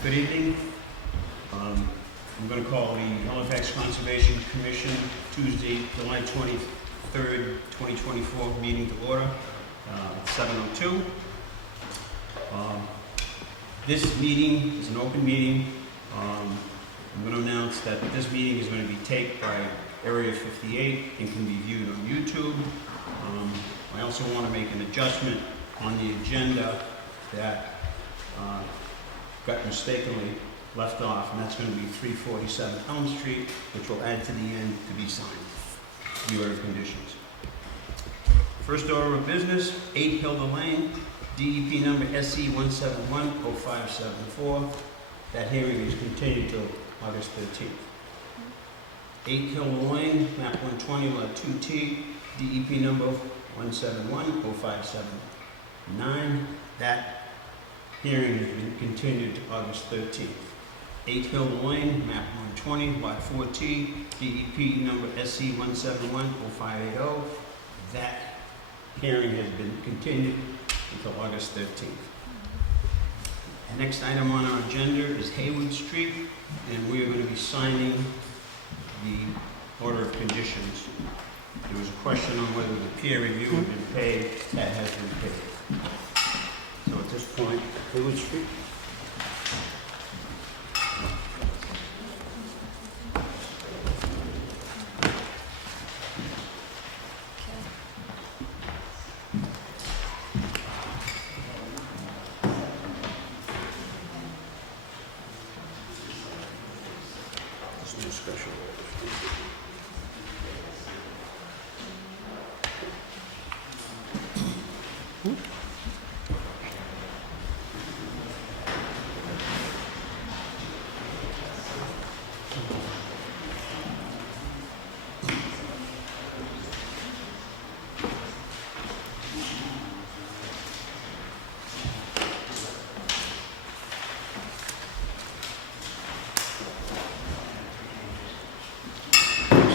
Good evening. I'm going to call the Halifax Conservation Commission Tuesday, July 23rd, 2024 meeting to order at 7:02. This meeting is an open meeting. I'm going to announce that this meeting is going to be taped by Area 58 and can be viewed on YouTube. I also want to make an adjustment on the agenda that got mistakenly left off, and that's going to be 347 Elm Street, which will add to the end to be signed, the order of conditions. First order of business, 8 Hilda Lane, DEP number SC 1710574. That hearing is continued till August 13th. 8 Hilda Lane, map 120, lot 2T, DEP number 1710579. That hearing has been continued to August 13th. 8 Hilda Lane, map 120, lot 4T, DEP number SC 1710580. That hearing has been continued until August 13th. The next item on our agenda is Haywood Street, and we are going to be signing the order of conditions. There was a question on whether the peer review had been paid. That has been paid. So at this point, Haywood Street. There's no special orders.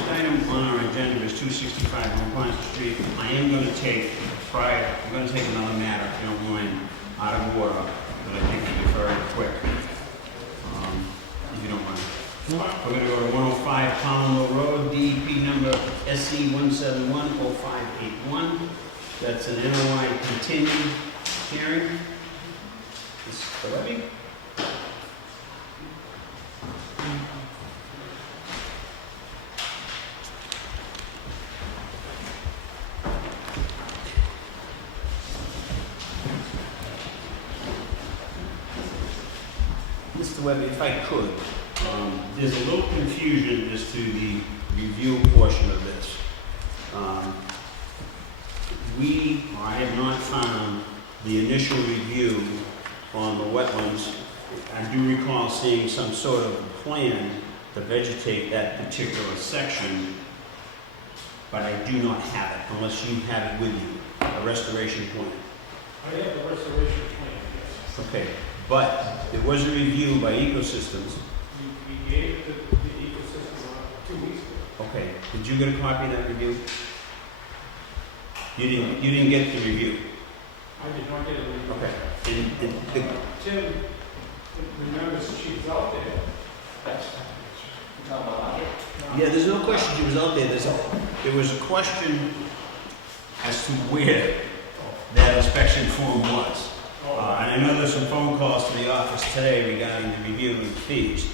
Item on our agenda is 265 Halifax Street. I am going to take another matter, if you don't mind, out of order, but I think it'll be very quick, if you don't mind. We're going to go to 105 Pownell Road, DEP number SC 1710581. That's an NOI continued hearing. Mr. Levy? Mr. Webber, if I could, there's a little confusion as to the review portion of this. I have not found the initial review on the wetlands. I do recall seeing some sort of plan to vegetate that particular section, but I do not have it, unless you have it with you, a restoration plan. I have the restoration plan, yes. Okay, but there was a review by Ecosystems. We gave it to the ecosystem 2 weeks ago. Okay, did you get a copy of that review? You didn't get the review. I did not get a review. Okay. Tim remembers she was out there. Yeah, there's no question she was out there. There was a question as to where that inspection form was. And I know there's some phone calls to the office today regarding the review and fees.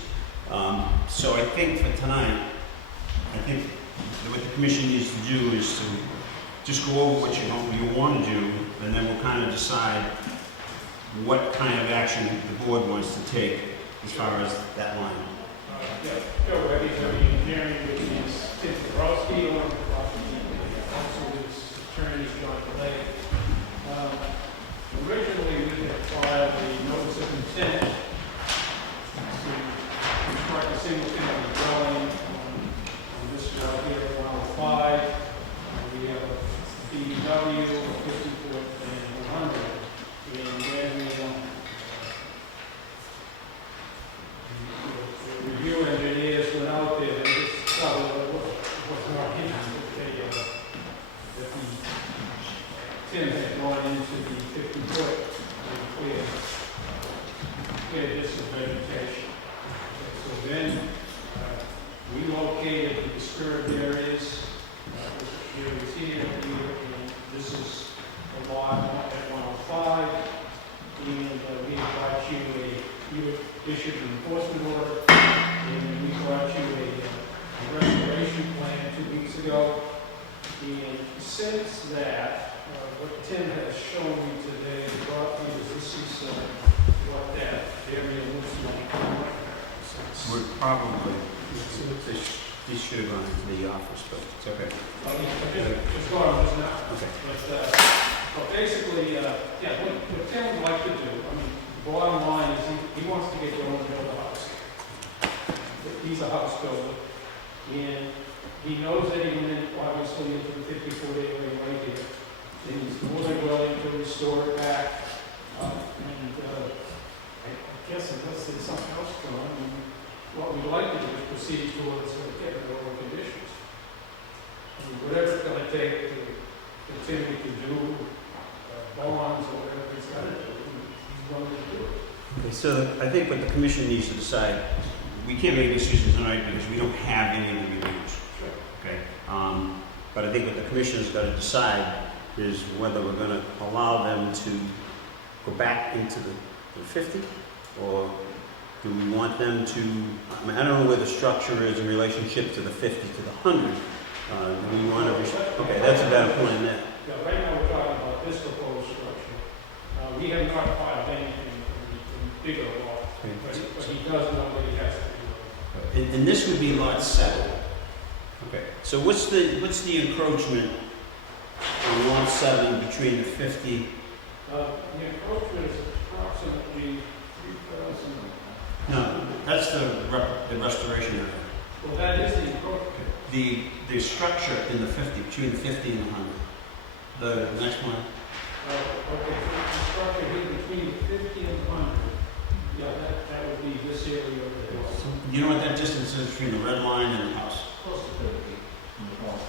So I think for tonight, I think what the commission needs to do is to just go over what you want to do, and then we'll kind of decide what kind of action the board wants to take as far as that line. Joe Webby's going to be hearing, which is Tim Borowski, along with also his attorney, John DeLay. Originally, we had filed a notice of intent to construct a single-family dwelling on this lot here, 105. We have a BW, 50-foot, and 100. And then the review engineers went out there and just saw what was not in that Tim had gone into the 50-foot and clear issued an enforcement order, and we brought you a restoration plan 2 weeks ago. And since that, what Tim has shown me today, brought me, is this is what that area looks like. We're probably, this should have gone into the office, but it's okay. It's gone just now. Okay. But basically, yeah, what Tim would like to do, I mean, the bottom line is he wants to get going and build a house. He's a house builder, and he knows that he went obviously into the 50-foot area right here, and he's more than willing to restore it back. And I guess unless there's something else going on, what we'd like to do is proceed towards getting the lower conditions. I mean, whatever it's going to take to continue to do bonds or whatever he's got to do, he's willing to do it. Okay, so I think what the commission needs to decide, we can't make a decision tonight because we don't have any of the reviews. Sure. Okay, but I think what the commission's got to decide is whether we're going to allow them to go back into the 50, or do we want them to, I mean, I don't know where the structure is in relationship to the 50 to the 100. Do we want to, okay, that's a better point than that. Yeah, right now we're talking about this proposed structure. We have not filed anything in bigger law, Okay. but he does know that he has to do it. And this would be lot 7. Okay, so what's the encroachment on lot 7 between the 50? The encroachment is approximately 3,000. No, that's the restoration area. Well, that is the encroachment. The structure in the 50, between the 50 and the 100. The next one. Okay, so the structure here between the 50 and 100, yeah, that would be this area over there. So, you know what that distance is between the red line and the house? Close to 30 feet from the wall.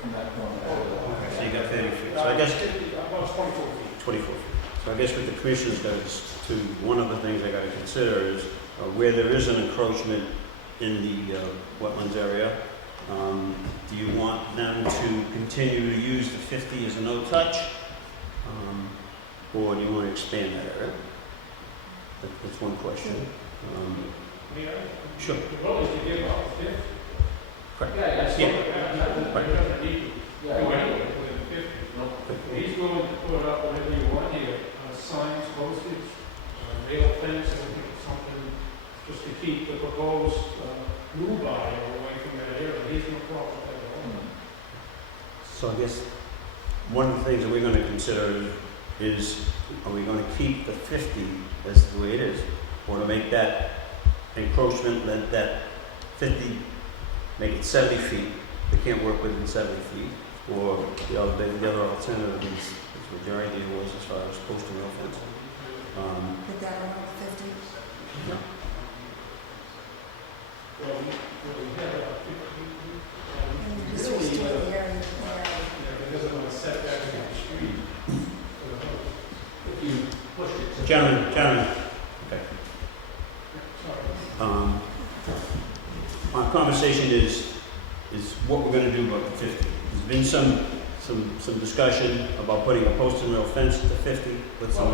From that corner. Okay, so you got 30 feet. So I guess About 24 feet. 24 feet. So I guess what the commission's got to, one of the things I got to consider is where there is an encroachment in the wetlands area, do you want them to continue to use the 50 as a no-touch, or do you want to expand that area? That's one question. Yeah. Sure. The willing to give up 50. Correct. Yeah. Right. Doesn't need to go anywhere within 50. He's willing to put up whatever you want here, signs, postage, rail fence, something just to keep the proposed new buyer away from that area. He's no problem with that at all. So I guess one of the things that we're going to consider is, are we going to keep the 50 as the way it is, or to make that encroachment, that 50, make it 70 feet, they can't work within 70 feet, or the other alternative is what your idea was as far as posting rail fence. Put that on over 50? Yeah. Well, we have And just restore the area there. because of the setback in the street. If you push it. Gentlemen, okay. Sorry. Our conversation is what we're going to do about the 50. There's been some discussion about putting a post and rail fence at the 50 with some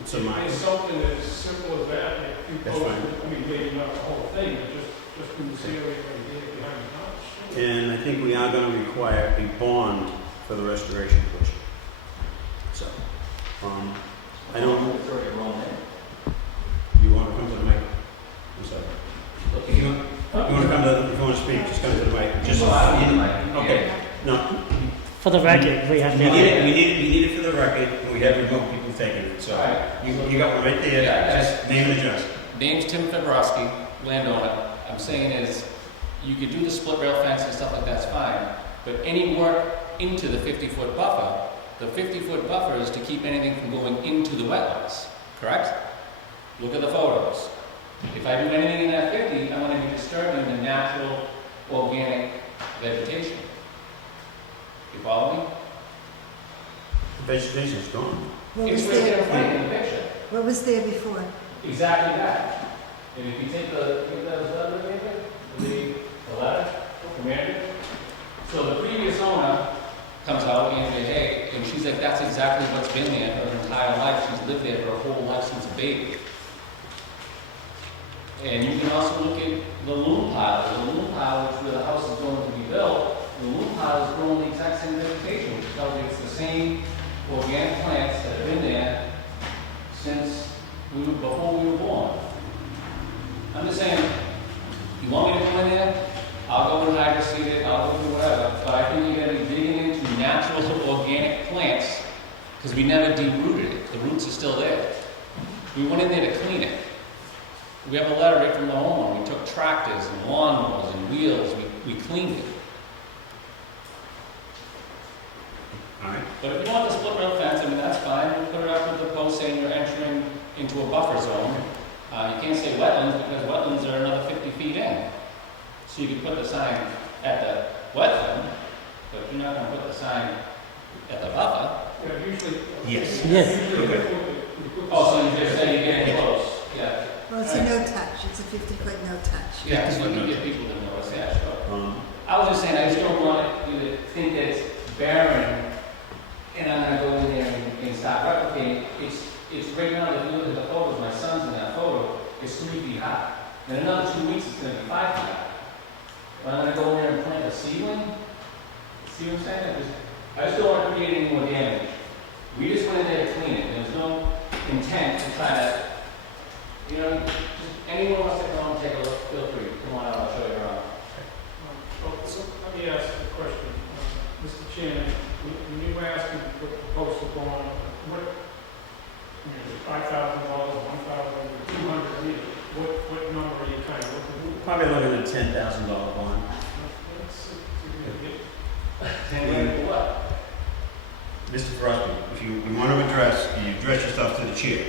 It's something as simple as that, if you That's post fine. it, I mean, maybe not the whole thing, but just in this area right here behind the house. And I think we are going to require a bond for the restoration portion. So, I don't. It's already wrong there. You want to come to the mic? I'm sorry. If you want to come to, if you want to speak, just come to the mic. Just okay. No, For the record, we have we never. need it. We need it for the record. And we have remote people taking it. So you got one right there. Yeah, Just name and address. Name's Tim Febrowski, landowner. I'm saying is, you could do the split rail fence and stuff like that's fine, but any work into the 50-foot buffer, the 50-foot buffer is to keep anything from going into the wetlands, correct? Look at the photos. If I do anything in that 50, I'm going to be disturbing the natural, organic vegetation. You follow me? The vegetation's gone. What It's was right there in there, front of you in the picture. what was there before? Exactly that. And if you take the, that was the other neighbor, the letter from Andrew. So the previous owner comes out and hey, and she's like, that's exactly what's been there her entire life. She's lived there her whole life since a baby. And you can also look at the loom pile. The loom pile, which where the house is going to be built, the loom pile is growing the exact same vegetation, which tells you it's the same organic plants that have been there since before we were born. I'm just saying, you want me to go in there? I'll go and hydroseed it, I'll go do whatever, but I think you gotta be digging into natural organic plants, because we never de-rooted it. The roots are still there. We went in there to clean it. We have a letter right from the homeowner. We took tractors and lawnmowers and wheels, we cleaned it. All right. But if you want the split rail fence, I mean, that's fine. We put it up with the post saying you're entering into a buffer zone. You can't say wetlands because wetlands are another 50 feet in. So you can put the sign at the wetland, but you're not gonna put the sign at the buffer. Yeah, usually. Yes. Yes. Okay. Oh, so you just say you're getting close. Yeah. Well, it's a no touch, it's a 50-foot no touch. Yeah, so you get people to notice, yeah, sure. Um, I was just saying, I just don't want you to think that it's barren, and I'm gonna go in there and start replicating. It's right now, if you look at the photos, my son's in that photo, it's 3 feet high. In another 2 weeks, it's gonna be 5 feet high. But I'm gonna go in there and plant a seedling. See what I'm saying? I just don't want to create any more damage. We just went in there to clean it. There's no intent to try to, you know, just anyone wants to come and take a look, feel free. Come on out, I'll show you around. So let me ask a question. Mr. Chairman, when you asked me to put the postal bond, what, $5,000, $1,200, what number are you kind of looking at? Probably looking at $10,000 bond. And what? Mr. Frosty, if you want to address, you address yourself to the chair,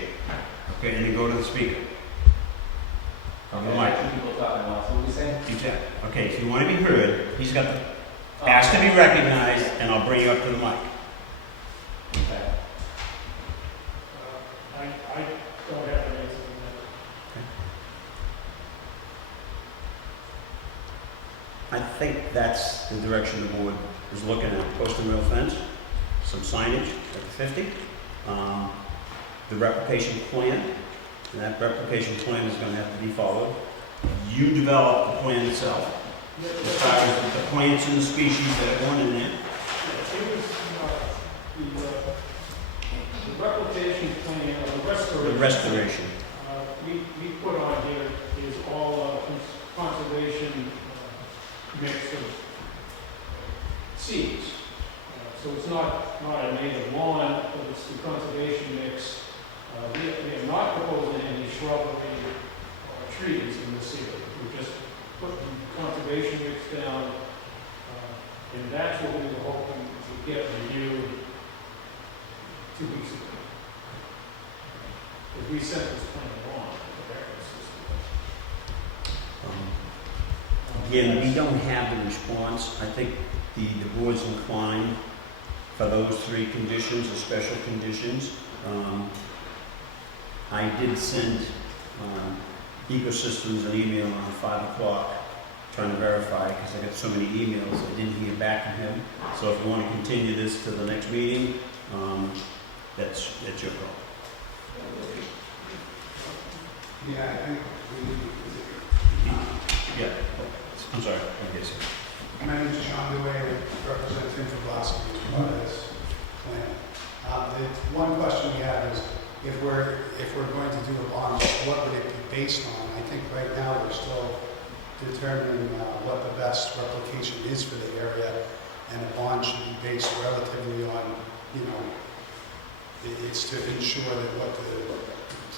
okay, and you go to the speaker. Okay, Mike. two people talking about, so what we saying? You can. Okay, if you want to be heard, he's got the, ask to be recognized, and I'll bring you up to the mic. Okay. I don't have an answer to that. I think that's the direction the board is looking at. Post and rail fence, some signage at the 50, the replication plan, and that replication plan is going to have to be followed. You develop the plan itself, as far as the plants and the species that are going in there. It was, the replication plan, or the restoration. The restoration. We put on here is all conservation mix of seeds. So it's not a native lawn, but it's the conservation mix. We are not proposing any shrubbery or trees in this area. We're just putting conservation mix down, and that's what we were hoping to get reviewed 2 weeks ago. Because we sent this plan along to the record system. Again, we don't have the response. I think the board's inclined for those 3 conditions, or special conditions. I did send Ecosystems an email around 5 o'clock trying to verify, because I got so many emails, I didn't hear back from him. So if you want to continue this to the next meeting, that's your call. Yeah, I think Yeah, I'm sorry, okay, sir. my name is Sean Dewey, representing for Glasgow, about this plan. The one question we have is, if we're going to do a bond, what would it be based on? I think right now we're still determining what the best replication is for the area, and a bond should be based relatively on, it's to ensure that what the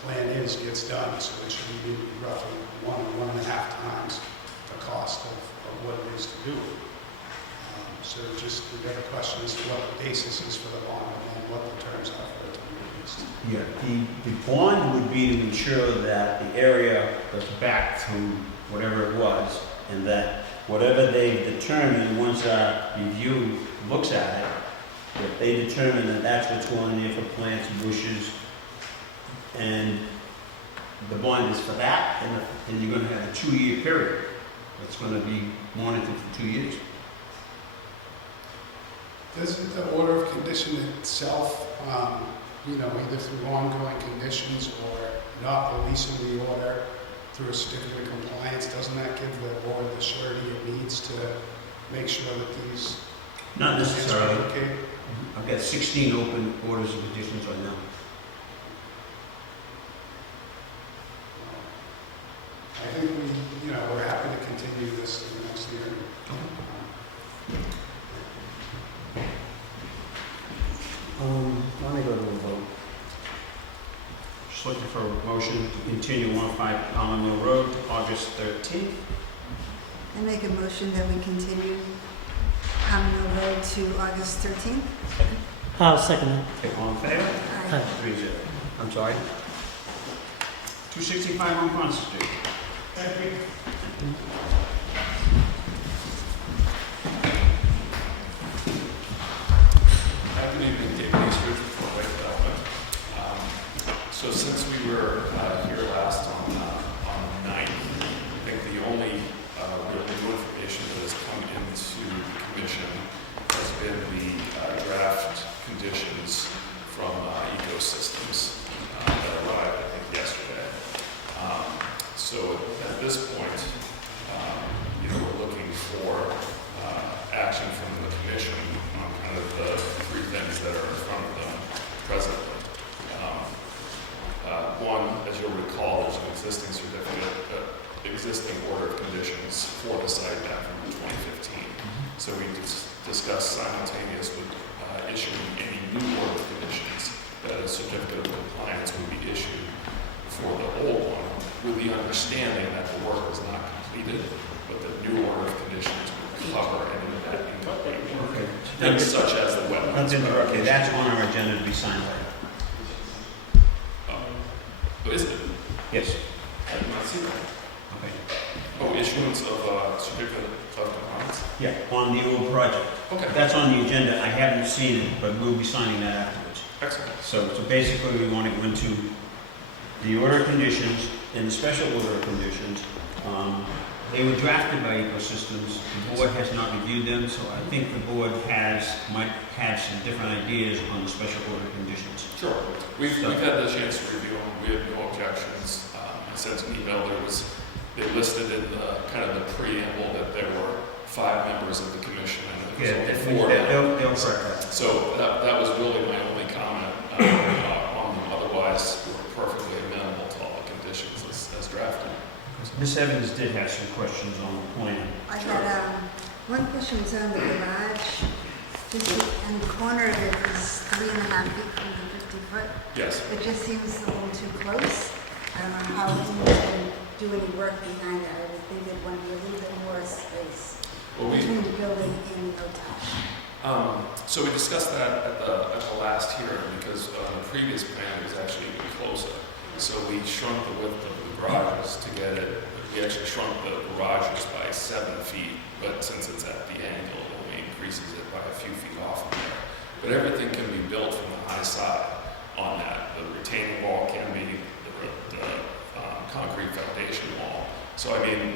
plan is gets done, so it should be roughly 1.5 times the cost of what it is to do. So just the better question is what the basis is for the bond and what the terms are for it to be released. Yeah, the bond would be to ensure that the area goes back to whatever it was, and that whatever they've determined, once our review looks at it, that they determine that that's what's going in there for plants, bushes, and the bond is for that, and you're going to have a 2-year period. That's going to be monitored for 2 years. Doesn't the order of condition itself, either through ongoing conditions or not releasing the order through a certificate of compliance, doesn't that give the board the surety it needs to make sure that these Not necessarily. okay? I've got 16 open orders of conditions right now. I think we're happy to continue this to the next hearing. Let me go to a vote. Just looking for a motion to continue 105 Common Mill Road to August 13th. I make a motion that we continue Common Mill Road to August 13th. I'll second it. Okay, all in favor? Aye. 3-0. I'm sorry. 265 on Front Street. Thank you. Good evening, David Eastridge from White Development. So since we were here last on the 9th, I think the only real new information that has come into the commission has been the draft conditions from Ecosystems that arrived, I think, yesterday. So at this point, we're looking for action from the commission on kind of the three things that are in front of them presently. One, as you'll recall, there's an existing certificate, existing order of conditions for the site back from 2015. So we discussed simultaneous with issuing any new order of conditions that a certificate of compliance would be issued for the old one, with the understanding that the work was not completed, but the new order of conditions would cover any of that incomplete work. Okay. Things such as the wetlands. Okay, that's on our agenda to be signed later. Oh, is it? Yes. I did not see that. Okay. Oh, issuance of certificate of compliance? Yeah, on the old project. Okay, That's on the agenda. I haven't seen it, but we'll be signing that afterwards. excellent. So basically, we want to go into the order of conditions and the special order of conditions. They were drafted by Ecosystems. The board has not reviewed them, so I think the board might have some different ideas on the special order conditions. Sure. We've had the chance to review them. We have no objections. I sent an email. They listed in the kind of the preamble that there were 5 members of the commission and it was only 4 now. They'll correct that. So that was really my only comment on them. Otherwise, we're perfectly amenable to all the conditions as drafted. Ms. Evans did have some questions on the plan. I had, one question was on the garage. Just in the corner of it is 3.5 feet from the 50 foot. Yes. It just seems a little too close. I don't know how you can do any work behind it. I would think it'd want to be a little bit more space Well, between the building and the hotel. So we discussed that at the last hearing because the previous plan was actually even closer. So we shrunk the width of the garages to get it. We actually shrunk the garages by 7 feet, but since it's at the angle, it only increases it by a few feet off of there. But everything can be built from the high side on that. The retaining wall can be the concrete foundation wall. So I mean,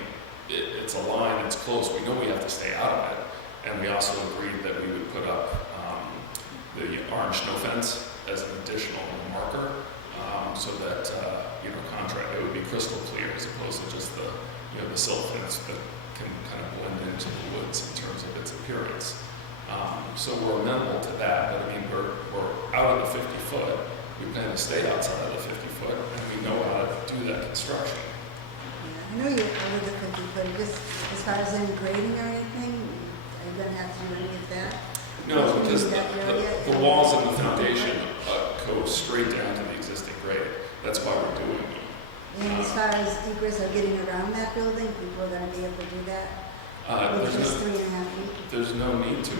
it's a line that's close. We know we have to stay out of it. And we also agreed that we would put up the orange snow fence as an additional marker so that, it would be crystal clear as opposed to just the silt fence that can kind of blend into the woods in terms of its appearance. So we're amenable to that, but I mean, we're out of the 50 foot. We plan to stay outside of the 50 foot, and we know how to do that construction. Yeah, I know you're over the 50 foot. Just as far as any grading or anything, are you going to have to do any of that? No, because the walls and the foundation go straight down to the existing grade. That's why we're doing them. And as far as egress or getting around that building, people are going to be able to do that? With just 3.5 feet? There's no need to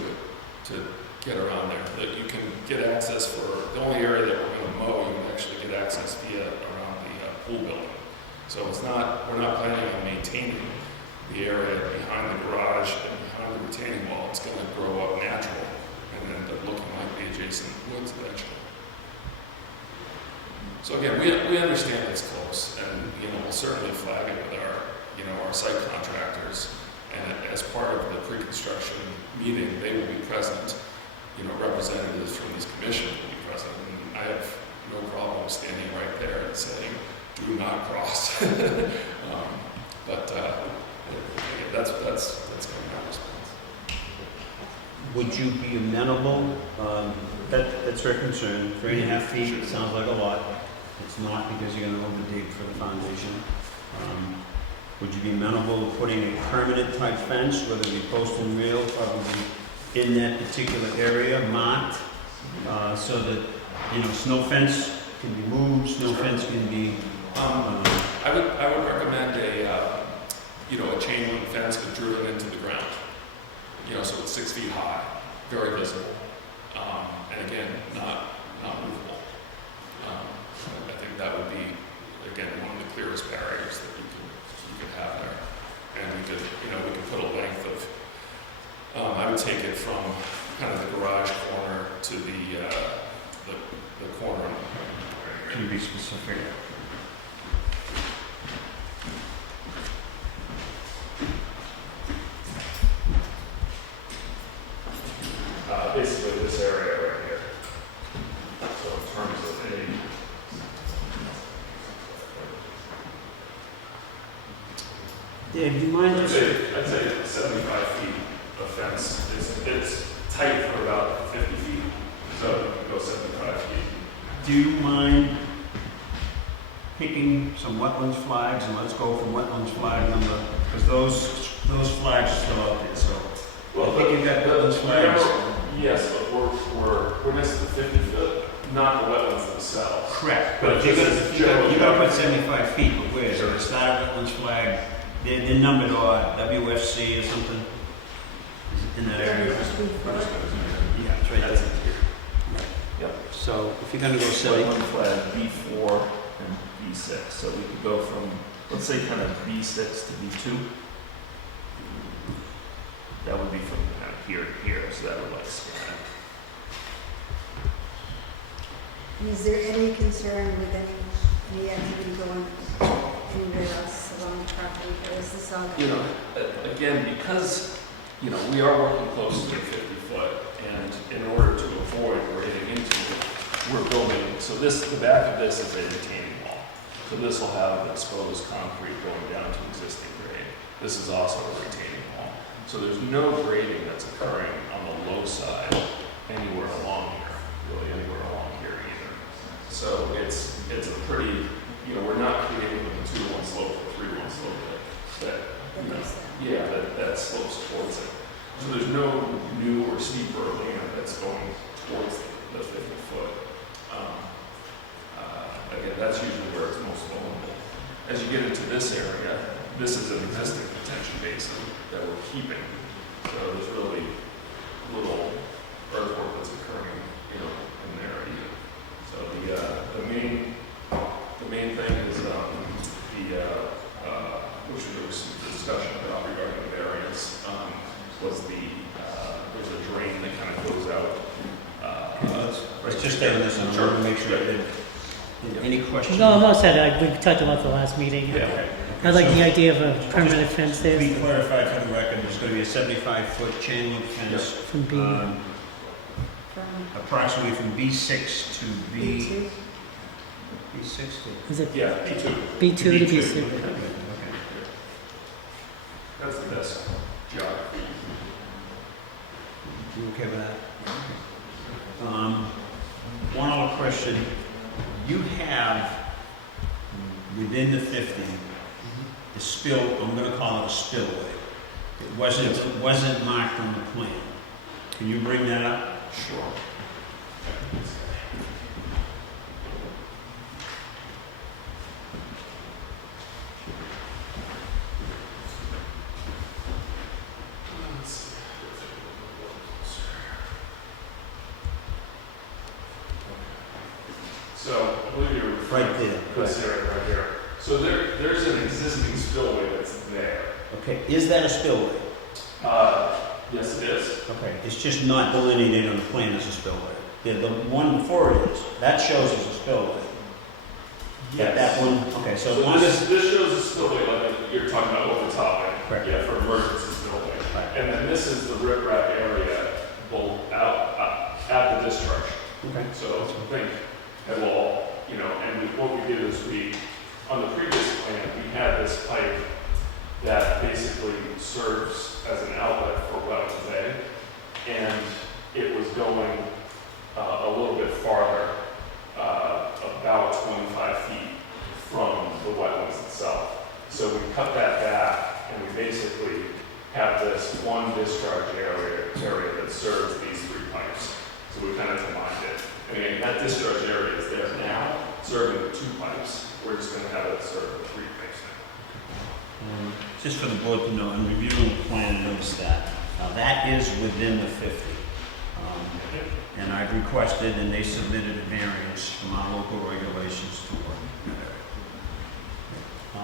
get around there. That you can get access for the only area that we're going to mow. You can actually get access via around the pool building. So we're not planning on maintaining the area behind the garage and behind the retaining wall. It's going to grow up natural and end up looking like the adjacent woods eventually. So again, we understand it's close, and we'll certainly flag it with our site contractors. And as part of the pre-construction meeting, they will be present representatives from these commissions will be present. And I have no problem standing right there and saying, do not cross. That's kind of my response. Would you be amenable, that's her concern, 3.5 feet, sounds like a lot. It's not because you're gonna overdig for the foundation. Would you be amenable to putting a permanent type fence, whether it be post and rail, probably in that particular area, marked, so that, snow fence can be moved, snow fence can be, I would recommend a chain link fence that's driven into the ground. So it's 6 feet high, very visible, and again, not movable. I think that would be, again, one of the clearest barriers that you could have there. And we could put a length of, I would take it from kind of the garage corner to the corner. can be specific. Basically this area right here. So in terms of Dave, do you mind I'd just, say 75 feet of fence. It's tight for about 50 feet, so you can go 75 feet. do you mind picking some wetlands flags, and let's go from wetlands flag number, because those flags are still out there, so. I think you've got wetlands flags. Yes, but we're missing the 50 foot, not the wetlands themselves. Correct, but you gotta put 75 feet, but where, so it's not a wetlands flag, they're numbered or WFC or something? Is it in that area? Yeah, it's right there. Yep. So if you're gonna go 70, Wetland flag B4 and B6, so we could go from, let's say kind of B6 to B2. That would be from kind of here to here, so that would like span it. Is there any concern with any activity going anywhere else along the property, or is this all? Again, because, we are working close to the 50 foot, and in order to avoid grading into it, we're building, so the back of this is a retaining wall. So this will have exposed concrete going down to existing grade. This is also a retaining wall. So there's no grading that's occurring on the low side anywhere along here, really anywhere along here either. So it's a pretty, we're not creating a 2-to-1 slope or 3-to-1 slope that slopes towards it. So there's no new or steeper land that's going towards the 50 foot. Again, that's usually where it's most vulnerable. As you get into this area, this is an existing detention basin that we're keeping. So there's really little earthwork that's occurring, in there either. So the main thing is which there was some discussion about regarding the variance, was there's a drain that kind of goes out. let's just stay on this, and try to make sure that, any questions? No, I'm not sad. We talked about the last meeting. Okay. I like the idea of a permanent fence To there be clarified for the record, there's gonna be a 75-foot chain link fence, from B. From approximately from B6 to B2? B6 to? Is it Yeah, B2. B2 to B2. B6? Okay. That's the best geography. You okay with that? One other question. You have, within the 50, the spill, I'm gonna call it a spillway. It wasn't marked on the plan. Can you bring that up? Sure. So I believe you're Right there. this area right here. So there's an existing spillway that's there. Okay, is that a spillway? Yes, it is. Okay, it's just not delineated on the plan as a spillway. The one before it is, that shows as a spillway. That one, okay, so as So long as, this shows a spillway like you're talking about over the top, right? Correct. Yeah, for emergency spillway. Right. And then this is the riprap area, both out at the discharge. Okay. So think that will, you know, and what we did is on the previous plan, we had this pipe that basically serves as an outlet for Wetlands A, and it was going a little bit farther, about 25 feet from the wetlands itself. So we cut that back, and we basically have this one discharge area that serves these 3 pipes. So we kind of combined it. And again, that discharge area is there now, serving the 2 pipes. We're just going to have it serve the 3 pipes now. Just for the board to know, in reviewing the plan, notice that. Now, that is within the 50. And I've requested, and they submitted a variance from our local regulations to work in that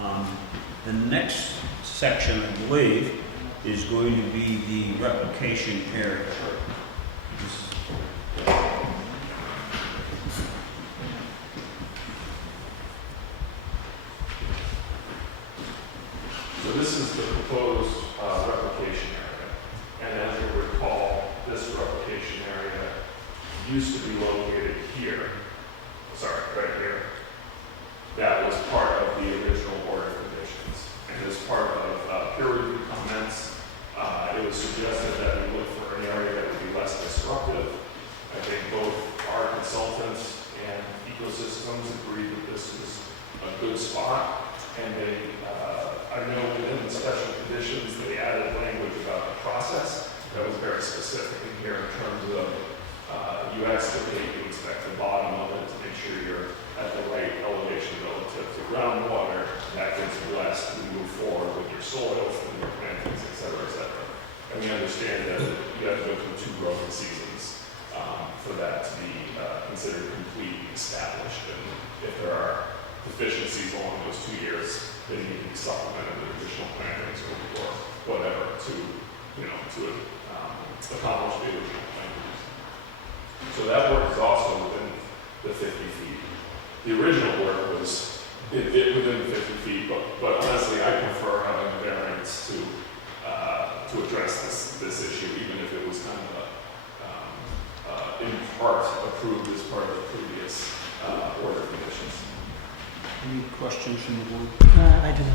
area. The next section, I believe, is going to be the replication area. So this is the proposed replication area. And as you recall, this replication area used to be located here. Sorry, right here. That was part of the original order conditions. And as part of peer review comments, it was suggested that we look for an area that would be less disruptive. I think both our consultants and ecosystems agreed that this is a good spot. And I know within the special conditions, they added language about the process that was very specific in here in terms of you excavate, you inspect the bottom of it to make sure you're at the right elevation relative to groundwater. That gets blessed, and you move forward with your soils and your plantings, et cetera, et cetera. And we understand that you have to go through 2 growing seasons for that to be considered complete, established. And if there are deficiencies along those 2 years, they need to be supplemented with additional plantings or whatever to, you know, to accomplish the original plan. So that work is also within the 50 feet. The original work was within the 50 feet, but honestly, I prefer having a variance to address this issue, even if it was kind of in part approved as part of the previous order conditions. Any questions from the board? I do not.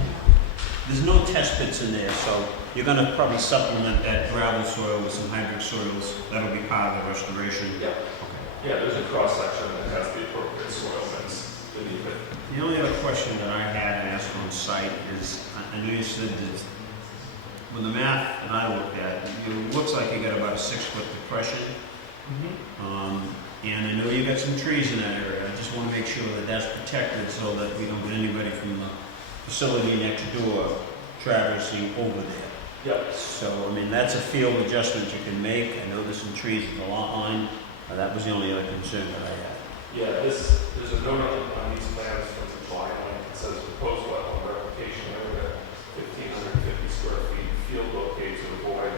There's no test pits in there, so you're going to probably supplement that gravel soil with some hydric soils. That'll be part of the restoration. Yeah. Okay. Yeah, there's a cross section that has the appropriate soil that's beneath it. The only other question that I had asked on site is, I know you said that when the map that I looked at, it looks like you got about a 6-foot depression. And I know you got some trees in that area. I just want to make sure that that's protected so that we don't get anybody from the facility next door traversing over there. Yep. So, I mean, that's a field adjustment you can make. I know there's some trees in the lot line. That was the only other concern that I had. Yeah, there's a note on these plans from the July one that says proposed wetland replication area, 1,550 square feet, field located to avoid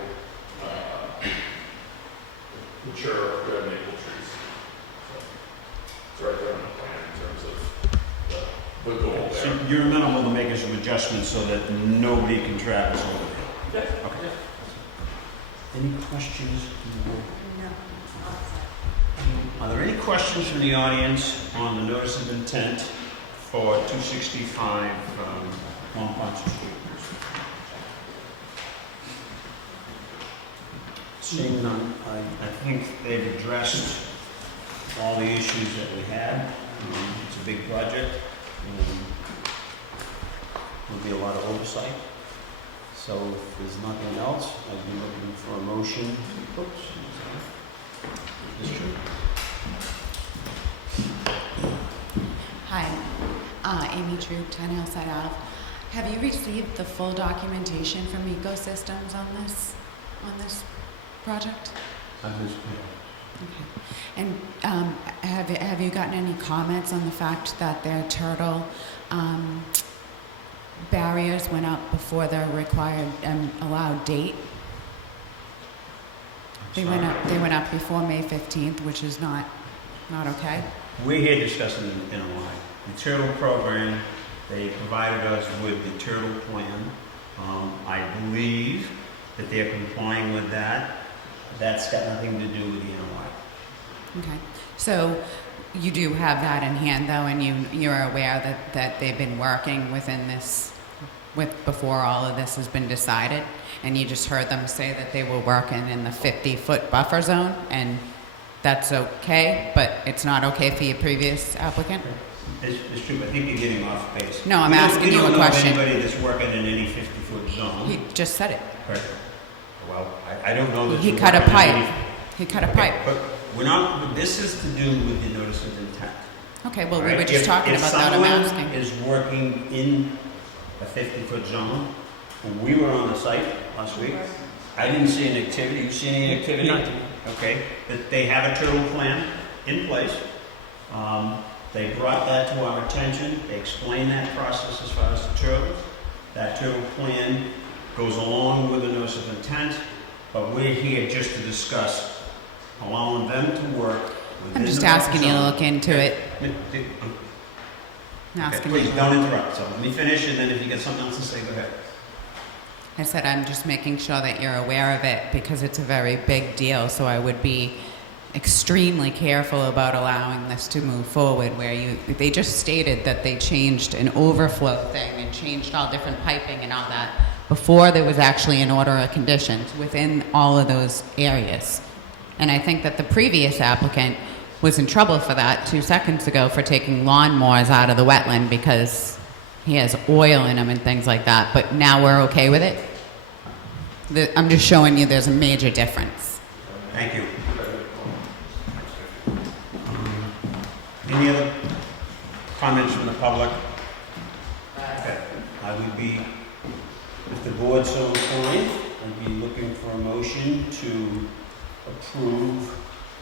mature red maple trees. So it's right there on the plan in terms of the goal So there. you're amenable to making some adjustments so that nobody can traverse over there? Yeah. Okay. Any questions? No. Are there any questions from the audience on the notice of intent for 265 Long Pond Street? Seeing none, I think they've addressed all the issues that we had. It's a big project. There'll be a lot of oversight. So if there's nothing else, I'd be looking for a motion. Oops. Hi, Amy Troop, 10 Hillside Ave. Have you received the full documentation from Ecosystems on this project? Okay. And have you gotten any comments on the fact that their turtle barriers went up before the required and allowed date? They went up before May 15th, which is not okay. We're here discussing the NOI. The turtle program, they provided us with the turtle plan. I believe that they're complying with that. That's got nothing to do with the NOI. Okay, so you do have that in hand though, and you're aware that they've been working within this, before all of this has been decided? And you just heard them say that they were working in the 50-foot buffer zone, and that's okay, but it's not okay for your previous applicant? It's true, I think you're getting off base. No, I'm asking you a question. We don't know of anybody that's working in any 50-foot zone. He just said it. Correct. Well, I don't know that. He you're cut a working in pipe. any- He cut a Okay, pipe. But we're not, this is to do with the notice of intent. Okay, well, we Alright, were just if- talking about that, I'm asking. If someone is working in a 50-foot zone, we were on the site last week, I didn't see any activity, you see any activity? Not- Okay, that they have a turtle plan in place. They brought that to our attention, they explained that process as far as the turtles. That turtle plan goes along with the notice of intent, but we're here just to discuss allowing them to work within I'm just the buffer asking you to zone. look into it. Okay, Asking please, you. don't interrupt, so let me finish, and then if you get something else to say, go ahead. I said I'm just making sure that you're aware of it because it's a very big deal, so I would be extremely careful about allowing this to move forward where they just stated that they changed an overflow thing and changed all different piping and all that before there was actually an order of conditions within all of those areas. And I think that the previous applicant was in trouble for that 2 seconds ago for taking lawnmowers out of the wetland because he has oil in them and things like that, but now we're okay with it? I'm just showing you there's a major difference. Thank you. Any other comments from the public? Okay. I would be, if the board so inclined, I'd be looking for a motion to approve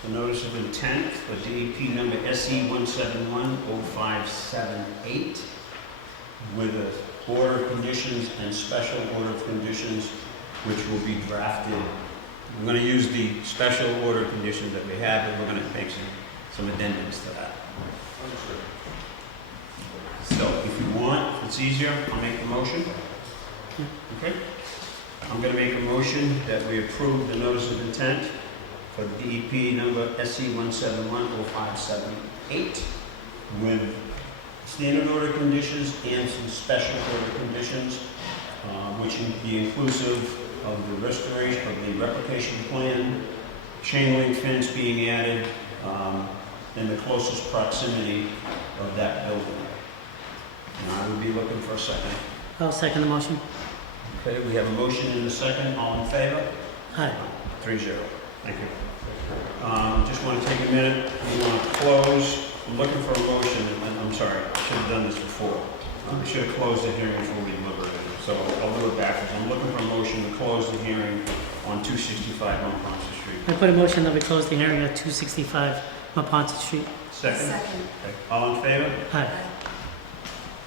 the notice of intent for DEP number SE 1710578 with an order of conditions and special order of conditions which will be drafted. We're going to use the special order of conditions that we have, but we're going to make some addendums to that. So if you want, if it's easier, I'll make the motion. Okay? I'm going to make a motion that we approve the notice of intent for DEP number SC 1710578 with standard order conditions and some special order conditions, which would be inclusive of the restoration of the replication plan, chain link fence being added, in the closest proximity of that building. And I would be looking for a second. I'll second the motion. Okay, we have a motion and a second. All in favor? Aye. 3-0. Thank you. Just want to take a minute. We want to close. I'm looking for a motion. I'm sorry, I should have done this before. We should have closed the hearing before we deliberated. So I'll do it backwards. I'm looking for a motion to close the hearing on 265 Mount Ponce Street. I put a motion that we close the hearing at 265 Maponte Street. Second? Second. Okay. All in favor? Aye.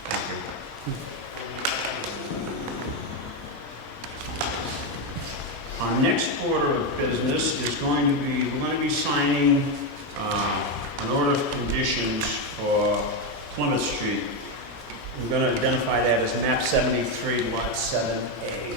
Thank you. Our next order of business is going to be, we're going to be signing an order of conditions for Plymouth Street. We're going to identify that as map 73, lot 7A.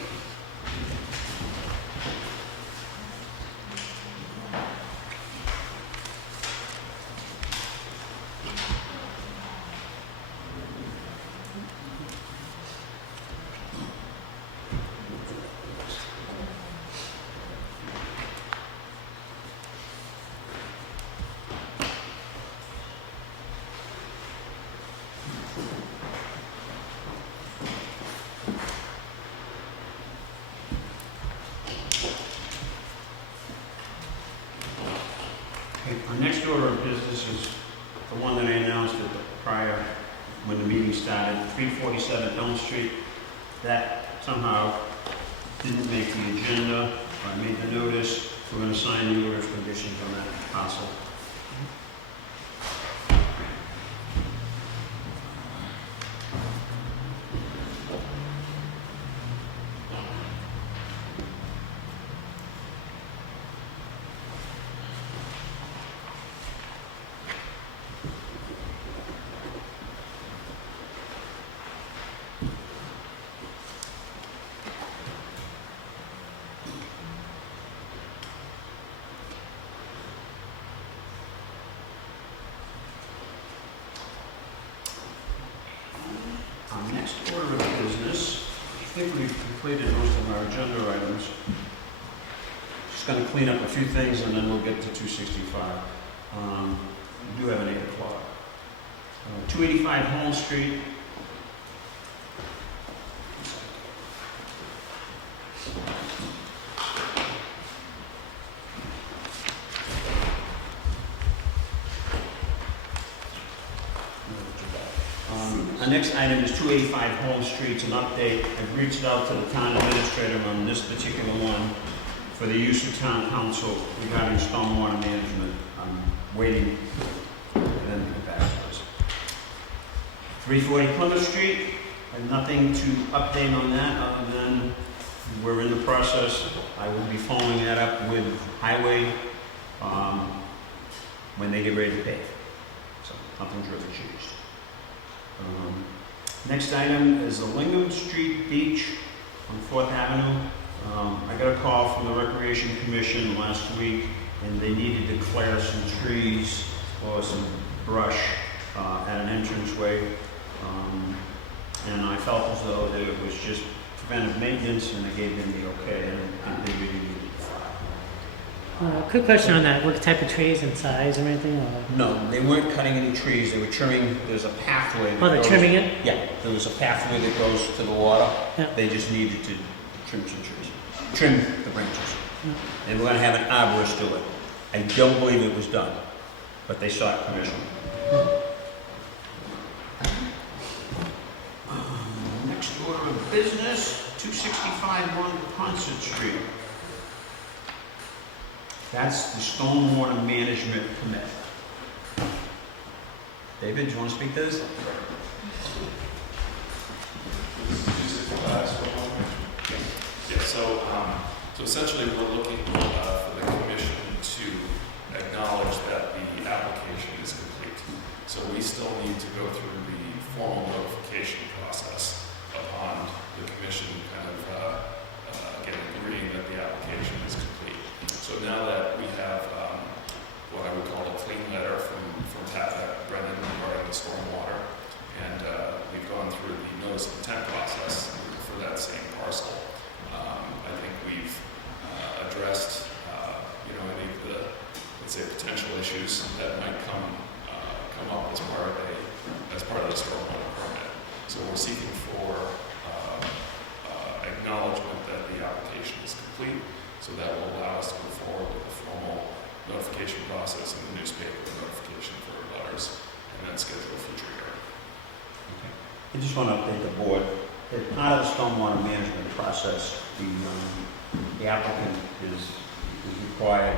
Our next order of business is the one that I announced at the prior, when the meeting started, 347 Elm Street. That somehow didn't make the agenda, or I made the notice. We're going to sign the order of conditions on that parcel. order of business, I think we've completed most of our agenda items. Just gonna clean up a few things and then we'll get to 265. We do have an 8 o'clock. 285 Holmes Street. Our next item is 285 Holmes Street. It's an update. I've reached out to the town administrator on this particular one for the use of town council regarding stormwater management. I'm waiting for them to get back to us. 340 Plymouth Street, and nothing to update on that other than we're in the process. I will be following that up with highway when they get ready to pave. So nothing's really changed. Next item is the Lingham Street Beach on 4th Avenue. I got a call from the Recreation Commission last week, and they needed to clear some trees or some brush at an entranceway. And I felt as though that it was just preventive maintenance, and I gave them the okay, and they really needed to file. Quick question on that. What type of trees and size or anything? Or? No, they weren't cutting any trees. They were trimming. There's a pathway. Oh, they're trimming it? Yeah, there was a pathway that goes to the water. Yeah. They just needed to trim some trees. Trim the branches. Yeah. And we're going to have an arborist do it. I don't believe it was done, but they sought permission. Next order of business, 265 1 Concert Street. That's the stormwater management permit. David, do you want to speak to this? Yeah, so essentially we're looking for the commission to acknowledge that the application is complete. So we still need to go through the formal notification process upon the commission kind of, again, agreeing that the application is complete. So now that we have what I would call a clean letter from Pat Brennan regarding the stormwater, and we've gone through the notice of intent process for that same parcel. I think we've addressed, any of the, let's say, potential issues that might come up as part of the stormwater permit. So we're seeking for acknowledgement that the application is complete, so that will allow us to move forward with the formal notification process in the newspaper, notification for letters, and then schedule a future hearing. Okay. I just want to update the board. As part of the stormwater management process, the applicant is required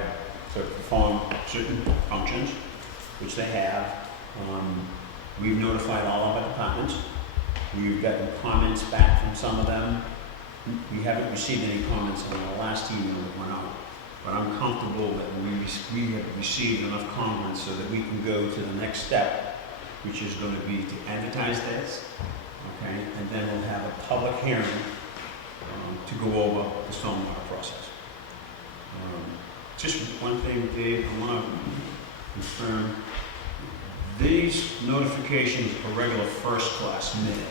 to perform certain functions, which they have. We've notified all of our departments. We've gotten comments back from some of them. We haven't received any comments on the last email that went out, but I'm comfortable that we have received enough comments so that we can go to the next step, which is going to be to advertise this, okay, and then we'll have a public hearing to go over the stormwater process. Just one thing, Dave, I want to confirm. These notifications are regular first-class mail,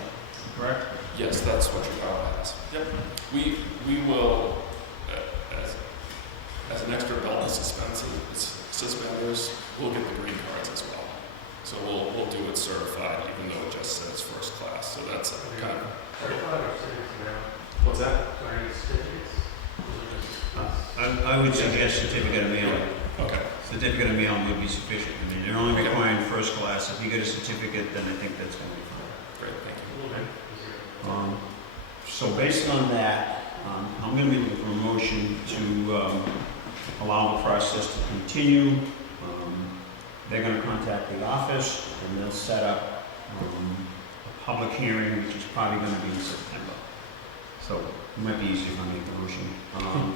correct? Yes, that's what your power has. Yep. We will, as an extra belt and suspenders, we'll get the green cards as well. So we'll do it certified, even though it just says first class. So that's kind of. What's that? I would suggest certificate of mailing. Okay. Certificate of mailing would be sufficient. I mean, you're only requiring first class. If you get a certificate, then I think that's going to be fine. Great, thank you. So based on that, I'm going to be looking for a motion to allow the process to continue. They're going to contact the office and they'll set up a public hearing, which is probably going to be in September. So it might be easier if I make the motion. I'm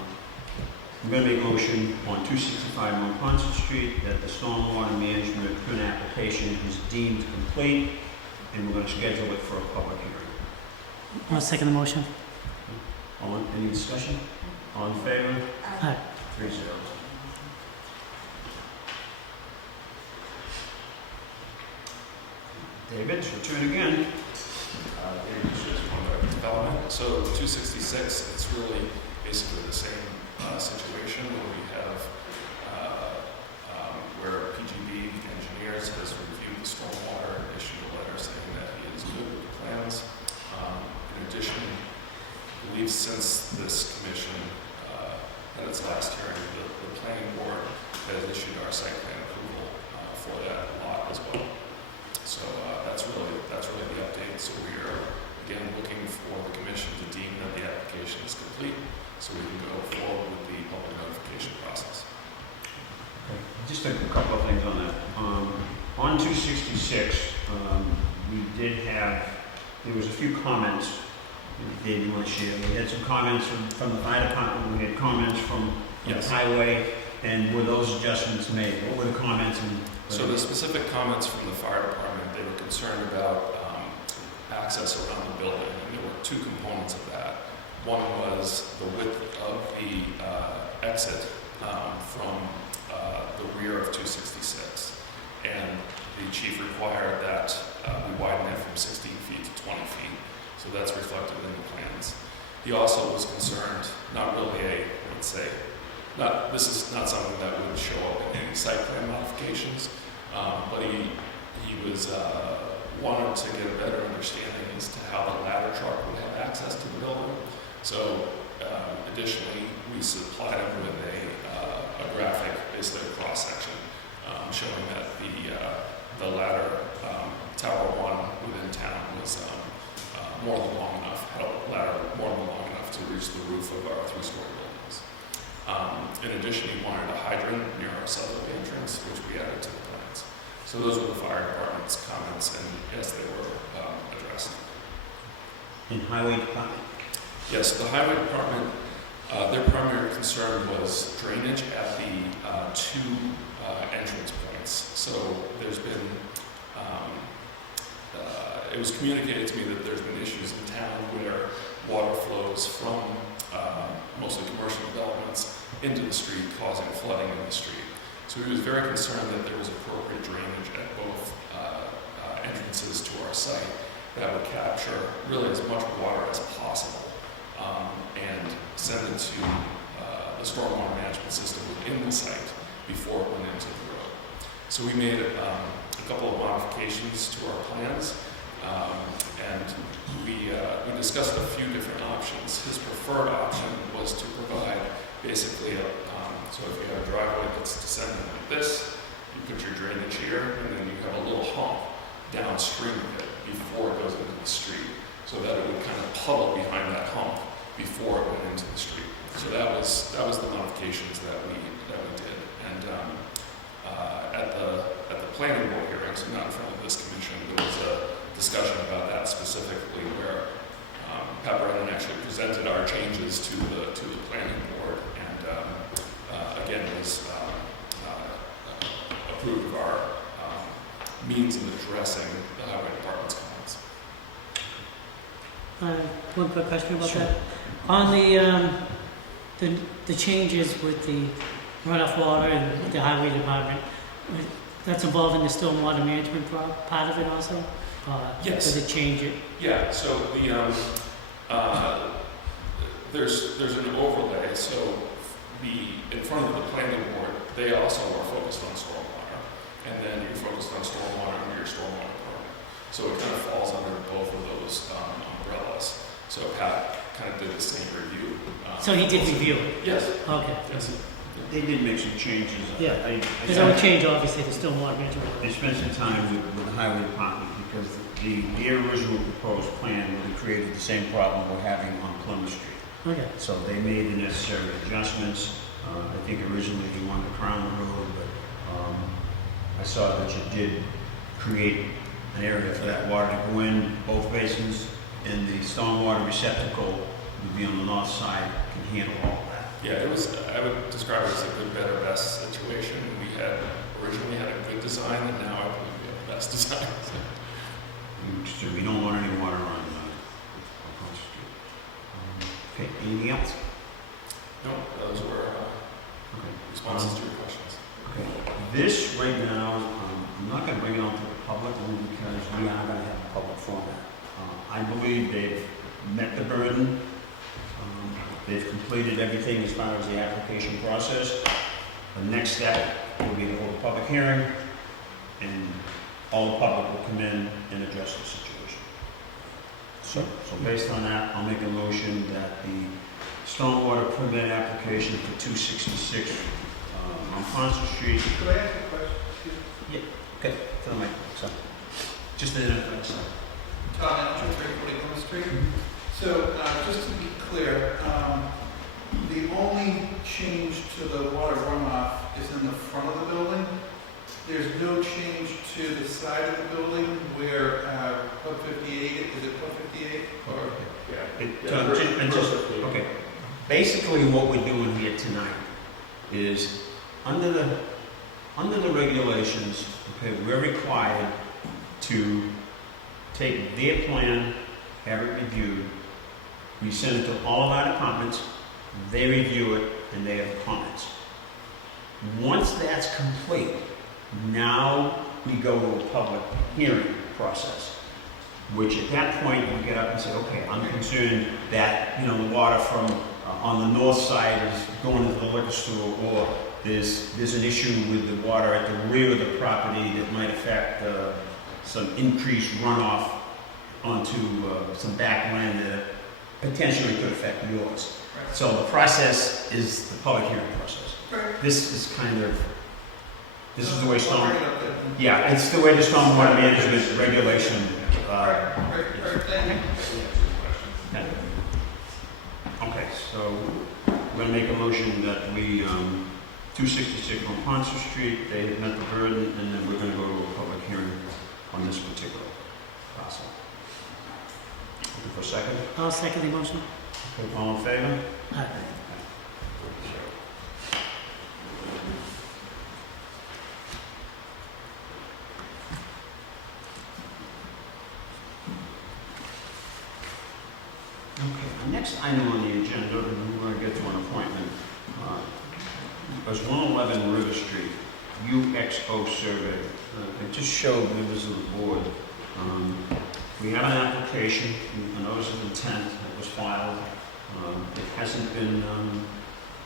going to make a motion on 265 Mount Concert Street that the stormwater management permit application is deemed complete, and we're going to schedule it for a public hearing. I'll second the motion. Any discussion? All in favor? Aye. 3-0. David, it's your turn again. David Schuer's one development. So 266, it's really basically the same situation where we have where PGB Engineers has reviewed the stormwater and issued a letter saying that he is good with the plans. In addition, I believe since this commission at its last hearing, the planning board has issued our site plan approval for that lot as well. So that's really the update. So we are again looking for the commission to deem that the application is complete, so we can go forward with the public notification process. Just a couple of things on that. On 266, we did have, there was a few comments that Dave, you want to share. We had some comments from the fire department, we had comments from the highway, and were those adjustments made? What were the comments? So the specific comments from the fire department, they were concerned about access around the building, and there were two components of that. One was the width of the exit from the rear of 266, and the chief required that we widen it from 16 feet to 20 feet, so that's reflected in the plans. He also was concerned, not really this is not something that would show up in any site plan modifications, but he was wanted to get a better understanding as to how the ladder truck would have access to the building. So additionally, we supplied him with a graphic, basically a cross section, showing that the ladder tower one within town was more than long enough, had a ladder more than long enough to reach the roof of our 3-story buildings. In addition, he wanted a hydrant near our southerly entrance, which we added to the plans. So those were the fire department's comments, and yes, they were addressed. In highway department? Yes, the highway department, their primary concern was drainage at the two entrance points. So there's been, it was communicated to me that there's been issues in town where water flows from mostly commercial developments into the street, causing flooding in the street. So he was very concerned that there was appropriate drainage at both entrances to our site that would capture really as much water as possible and send it to the stormwater management system within the site before it went into the road. So we made a couple of modifications to our plans, and we discussed a few different options. His preferred option was to provide basically so if you have a driveway that's descending like this, you put your drainage here, and then you have a little hump downstream of it before it goes into the street, so that it would kind of puddle behind that hump before it went into the street. So that was the modifications that we did. And at the planning board hearings, not in front of this commission, there was a discussion about that specifically, where Pat Brennan actually presented our changes to the planning board, and again was approved of our means of addressing the highway department's comments. One quick question about Sure. that. On the changes with the runoff water and the highway department, that's involved in the stormwater management part of it also? Yes. Does it change it? Yeah, so there's an overlay, so in front of the planning board, they also are focused on stormwater, and then you're focused on stormwater under your stormwater permit. So it kind of falls under both of those umbrellas. So Pat kind of did the same review. So he did review it? Yes. Okay. Yes. They did make some changes. Yeah. I Because that would change, obviously, the stormwater management. I spent some time with the highway department because their original proposed plan would have created the same problem we're having on Plymouth Street. Okay. So they made the necessary adjustments. I think originally he wanted to crown the road, but I saw that you did create an area for that water to go in both basins, and the stormwater receptacle would be on the north side, can handle all of that. Yeah, I would describe it as a good, better, best situation. We had originally had a good design, and now I believe we have the best design. So we don't want any water on Plymouth Street. Okay, anything else? No, those were responses to your questions. Okay. This right now, I'm not going to bring it on to the public only because we are going to have a public format. I believe they've met the burden. They've completed everything as far as the application process. The next step will be to hold a public hearing, and all the public will come in and address the situation. So based on that, I'll make a motion that the stormwater permit application for 266 on Ponce Street. Could I ask a question? Okay, to the mic, so, just identify yourself. Todd Allen, 340 Plymouth Street. So, just to be clear, the only change to the water runoff is in the front of the building. There's no change to the side of the building where pub 58, is it pub 58? Or Okay. Basically, what we're doing here tonight is, under the regulations, okay, we're required to take their plan, have it reviewed, we send it to all of our departments, they review it, and they have comments. Once that's complete, now we go to a public hearing process, which at that point, we get up and say, okay, I'm concerned that, the water from on the north side is going to the liquor store, or there's an issue with the water at the rear of the property that might affect some increased runoff onto some backland that potentially could affect yours. Right. So the process is the public hearing process. Right. This is the way I'll bring it up then. yeah, it's the way the stormwater management regulation. Right, thank you. Okay, so we're gonna make a motion that we, 266 on Ponce Street, they have met the burden, and then we're gonna go to a public hearing on this particular parcel. Looking for a second? I'll second the motion. Okay, all in favor? Aye. Okay, the next item on the agenda, and we're going to get to an appointment, was 111 River Street, UXO survey. It just showed members of the board. We have an application, a notice of intent that was filed. It hasn't been,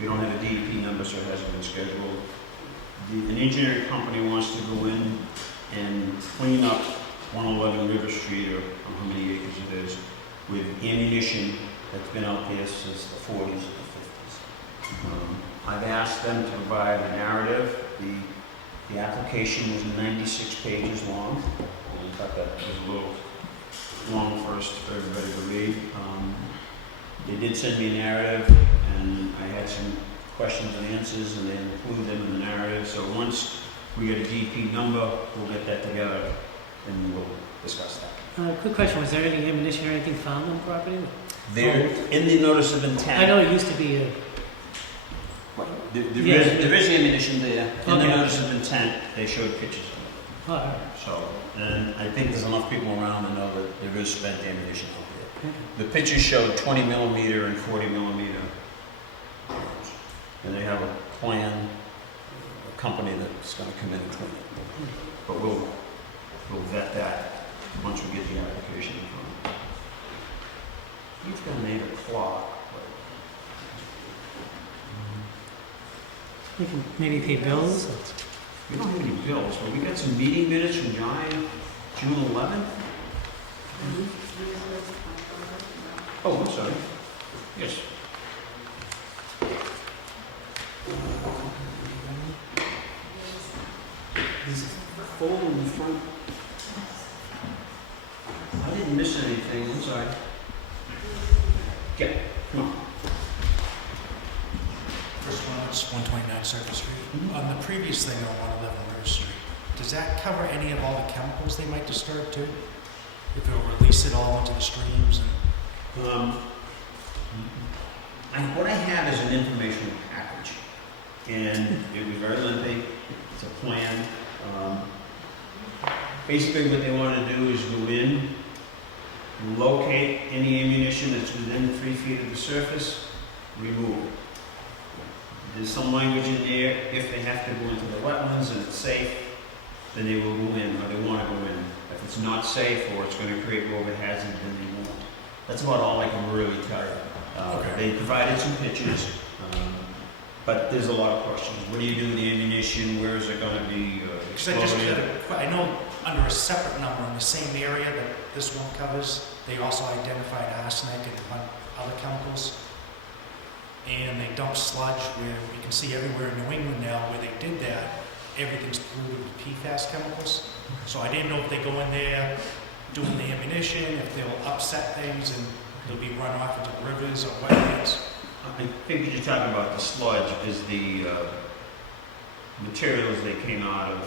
we don't have a DEP number, so it hasn't been scheduled. An engineering company wants to go in and clean up 111 River Street, or how many acres it is, with ammunition that's been out there since the 40s and the 50s. I've asked them to provide a narrative. The application was 96 pages long. I thought that was a little long for everybody to read. They did send me a narrative, and I had some questions and answers, and they included them in the narrative. So once we get a DP number, we'll get that together, and we'll discuss that. Quick question, was there any ammunition or anything found on the property? There, in the notice of intent. I know it used to be a, There is ammunition there. In the Okay. notice of intent, they showed pictures of it. oh, all right. So, and I think there's enough people around to know that there is spent ammunition out there. Okay. The pictures showed 20 millimeter and 40 millimeter. And they have a plan, a company that's gonna come in and clean it. But we'll vet that once we get the application in front. He's got an 8 o'clock, but We can maybe pay bills. we don't have any bills, but we got some meeting minutes from June 11th. Oh, I'm sorry. Yes. There's a folder in the front. I didn't miss anything, I'm sorry. Yeah, come on. First one, it's 129 Circle Street. On the previous thing on 111 River Street, does that cover any of all the chemicals they might disturb too? If it'll release it all into the streams and... What I have is an informational package, and it was very lengthy. It's a plan. Basically, what they want to do is go in, locate any ammunition that's within 3 feet of the surface, remove it. There's some language in there, if they have to go into the wetlands and it's safe, then they will go in, or they want to go in. If it's not safe or it's going to create road hazard, then they won't. That's about all I can really tell you. Okay. They provided some pictures, but there's a lot of questions. What do you do with the ammunition? Where is it going to be Because I just exploded? I know under a separate number in the same area that this one covers, they also identified arsenic and other chemicals. And they dump sludge where you can see everywhere in New England now where they did that, everything's polluted with PFAS chemicals. So I didn't know if they go in there doing the ammunition, if they'll upset things and they'll be run off into rivers or wetlands. I think what you're talking about, the sludge, is the materials that came out of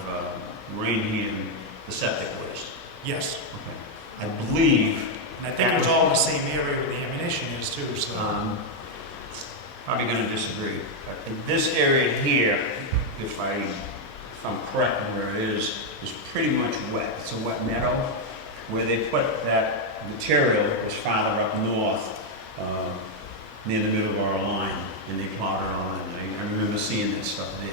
Rainham, the septic waste. Yes. Okay. I believe, And I think it's all in the same area where the ammunition is too, so. probably going to disagree. But in this area here, if I'm correct in where it is pretty much wet. It's a wet meadow. Where they put that material was farther up north, near the middle of our line, and they plowed it on. I remember seeing that stuff there.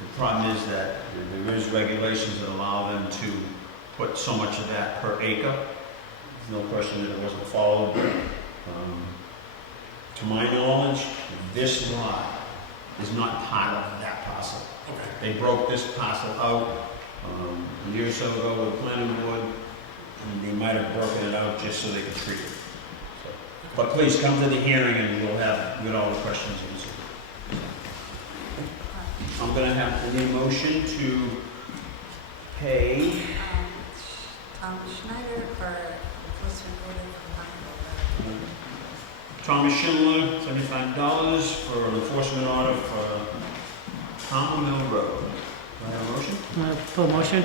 The problem is that there is regulations that allow them to put so much of that per acre. There's no question that it wasn't followed. To my knowledge, this lot is not part of that parcel. Okay. They broke this parcel out a year or so ago with the planning board, and they might have broken it out just so they could treat it. So, but please come to the hearing and we'll get all the questions answered. I'm gonna have a new motion to pay. Tom Schneider for enforcement order for Thomas Schindler, $75 for an enforcement order for Palmer Mill Road. Do I have a motion? Full motion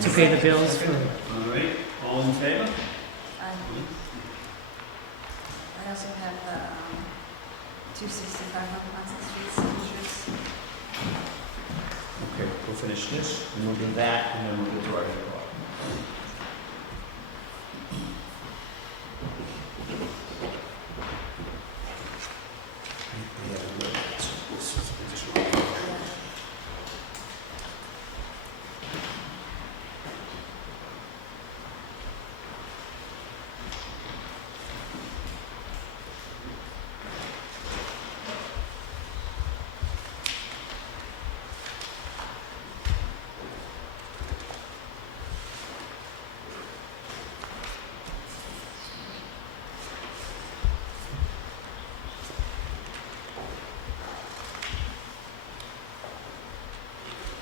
to pay the bills for, All right, all in favor? I also have the 265 on Ponce Street signatures. Okay, we'll finish this, and we'll do that, and then we'll get to our report.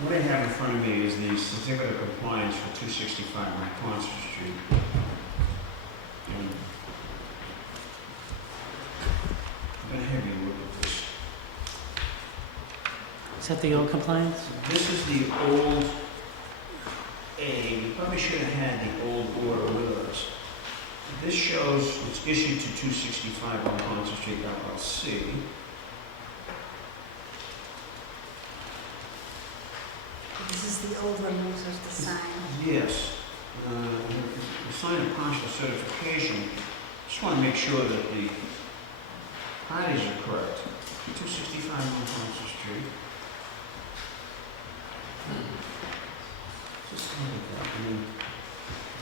What I have in front of me is the certificate of compliance for 265 Ponce Street. And I'm going to have you look at this. is that the old compliance? This is the old A. We probably should have had the old order with us. This shows it's issued to 265 Ponce Street LLC. This is the old one we're supposed to sign. Yes. We sign a partial certification. Just want to make sure that the parties are correct. 265 Ponce Street. Just look at that. I mean,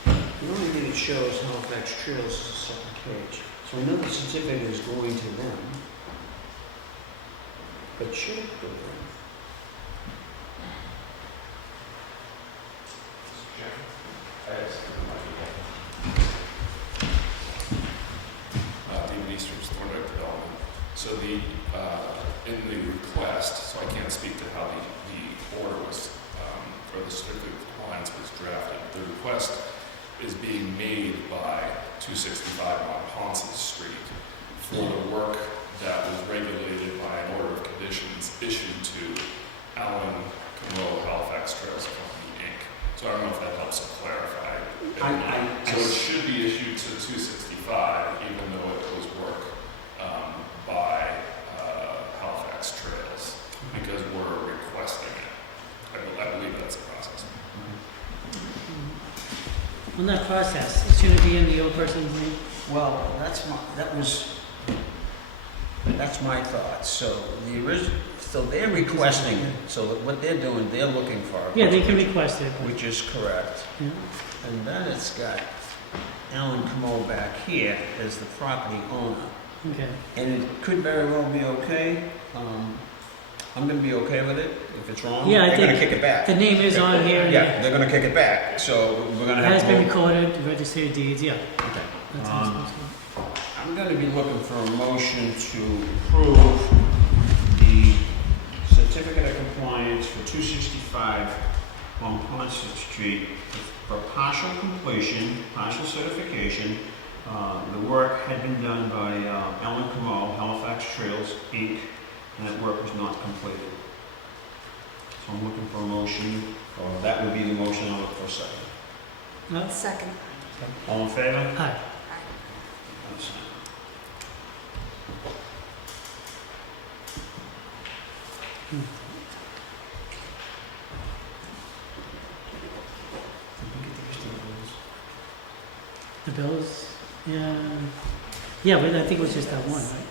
the only thing it shows Halifax Trails is a separate page. So another certificate is going to them. But should it go there? David Easter's Thorndike Development. So in the request, so I can't speak to how the order was, or the certificate of compliance was drafted. The request is being made by 265 on Ponce Street for the work that was regulated by an order of conditions issued to Allen Monroe Halifax Trails Company, Inc. So I don't know if that helps to clarify. So it should be issued to 265, even though it was work by Halifax Trails, because we're requesting it. I believe that's a process. On that process, it shouldn't be in the old person's name. Well, that's my thought. So the So they're requesting it, so what they're doing, they're looking for it. Yeah, they can request it. Which is correct. Yeah. And then it's got Alan Camo back here as the property owner. Okay. And it could very well be okay. I'm gonna be okay with it. If it's wrong, Yeah, I they're gonna think kick it back. the name is on here. Yeah, they're gonna kick it back, so we're gonna It have has to been vote. recorded, registered of deeds, yeah. Okay. That's how it's supposed to I'm gonna be looking for a motion to approve the certificate of compliance for 265 on Ponset Street for partial completion, partial certification. The work had been done by Ellen Camo, Halifax Trails, Inc., and that work was not completed. So I'm looking for a motion, or that would be the motion. I'll look for a second. be. No? Second. All in favor? Aye. The bills, yeah. Yeah, but I think it was just that one, right?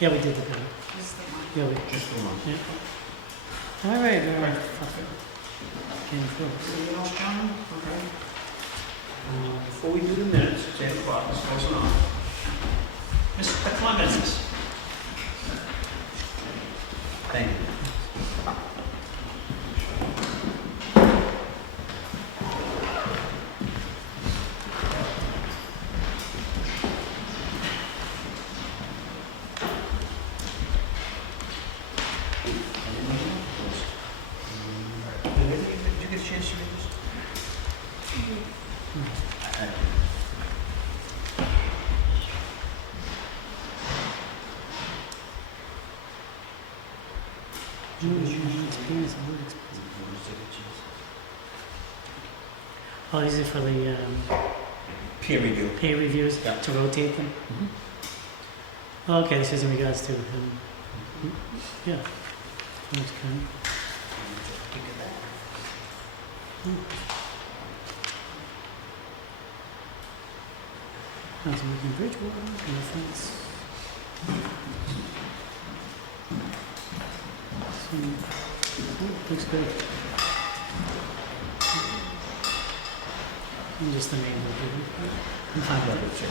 Yeah, we did the bill. Just the one. Just Yeah, we, for one. yeah. All right, all right. Came through. Anything else, John? Okay. Before we do the minutes, it's 8 o'clock, it's close enough. Mr. Clemens. Thank you. Did you get a chance to read this? Oh, these are for the Peer review. pay reviews, Yeah. to rotate them? Okay, this is in regards to, yeah. That's kind. How's it looking, Bridgewater, reference? Looks good. And just the name of it. I'm fine with it.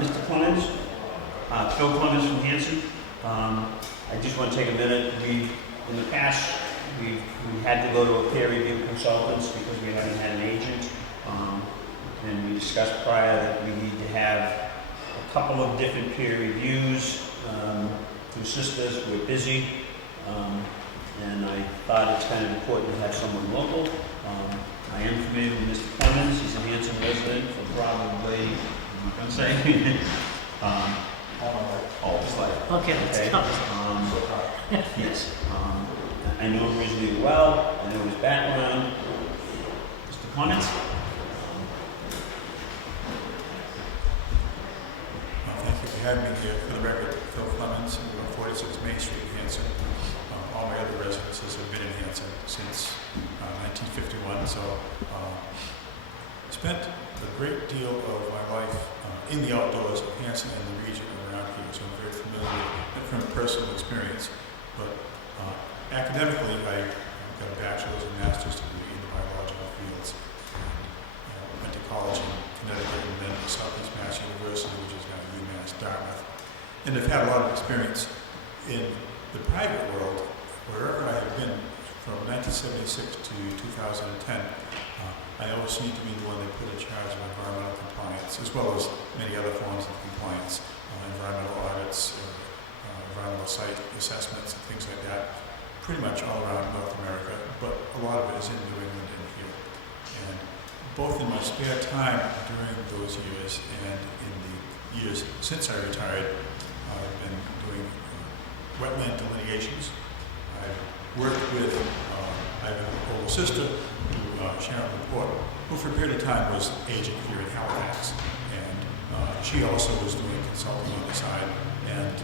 Mr. Clemens, Phil Clemens from Hanson. I just want to take a minute. In the past, we had to go to a peer review consultants because we haven't had an agent. And we discussed prior that we need to have a couple of different peer reviews to assist us. We're busy. And I thought it's kind of important to have someone local. I am familiar with Mr. Clemens. He's a Hanson resident for probably, I'm not going to say, all his life. Okay, that's Okay. tough. Yes. I know him reasonably well. I know his background. Mr. Clemens? Thank you for having me here. For the record, Phil Clemens, 46 Main Street, Hanson. All my other residences have been in Hanson since 1951, so spent a great deal of my life in the outdoors of Hanson and the region around here, so I'm very familiar with it from personal experience. But academically, I got a bachelor's and master's degree in the biological fields. Went to college in Connecticut and then Southeast Mass University, which is now UMass Dartmouth. And I've had a lot of experience in the private world, wherever I have been from 1976 to 2010. I always seem to be the one they put in charge of environmental compliance, as well as many other forms of compliance, environmental audits, environmental site assessments, and things like that, pretty much all around North America, but a lot of it is in New England and here. And both in my spare time during those years and in the years since I retired, I've been doing wetland delineations. I've worked with, I have an older sister, Sharon Laporte, who for a period of time was agent here in Halifax. And she also was doing consulting on the side. And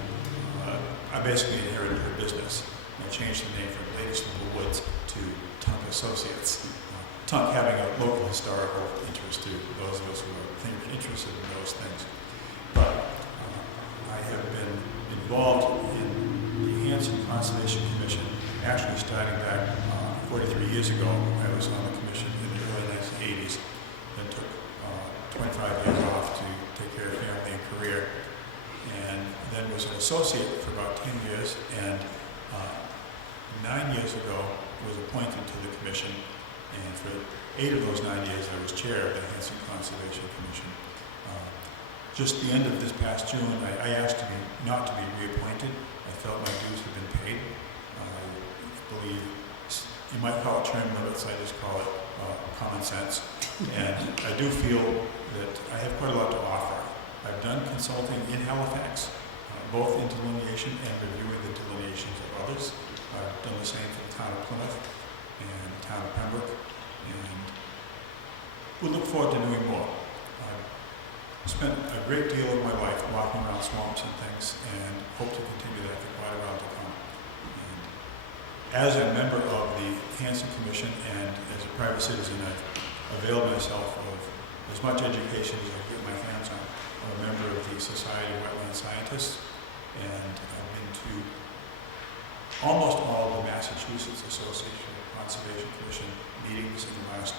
I basically inherited her business. I changed the name from Latest Little Woods to Tunk Associates. having a local historical interest to those of us who are interested in those things. But I have been involved in the Hanson Conservation Commission, actually starting back 43 years ago. I was on the commission in the early 1980s, then took 25 years off to take care of family and career, and then was an associate for about 10 years, and 9 years ago was appointed to the commission, and for 8 of those 9 years I was chair of the Hanson Conservation Commission. Just the end of this past June, I asked not to be reappointed. I felt my dues had been paid. I believe you might call it term limits, I just call it common sense. And I do feel that I have quite a lot to offer. I've done consulting in Halifax, both in delineation and reviewing the delineations of others. I've done the same for the town of Plymouth and the town of Pembroke, and we look forward to doing more. I've spent a great deal of my life walking around swamps and things, and hope to continue that for quite a while to come. And as a member of the Hanson Commission and as a private citizen, I've availed myself of as much education as I can get my hands on. I'm a member of the Society of Wetland Scientists, and I've been to almost all of the Massachusetts Association of Conservation Commission meetings in the last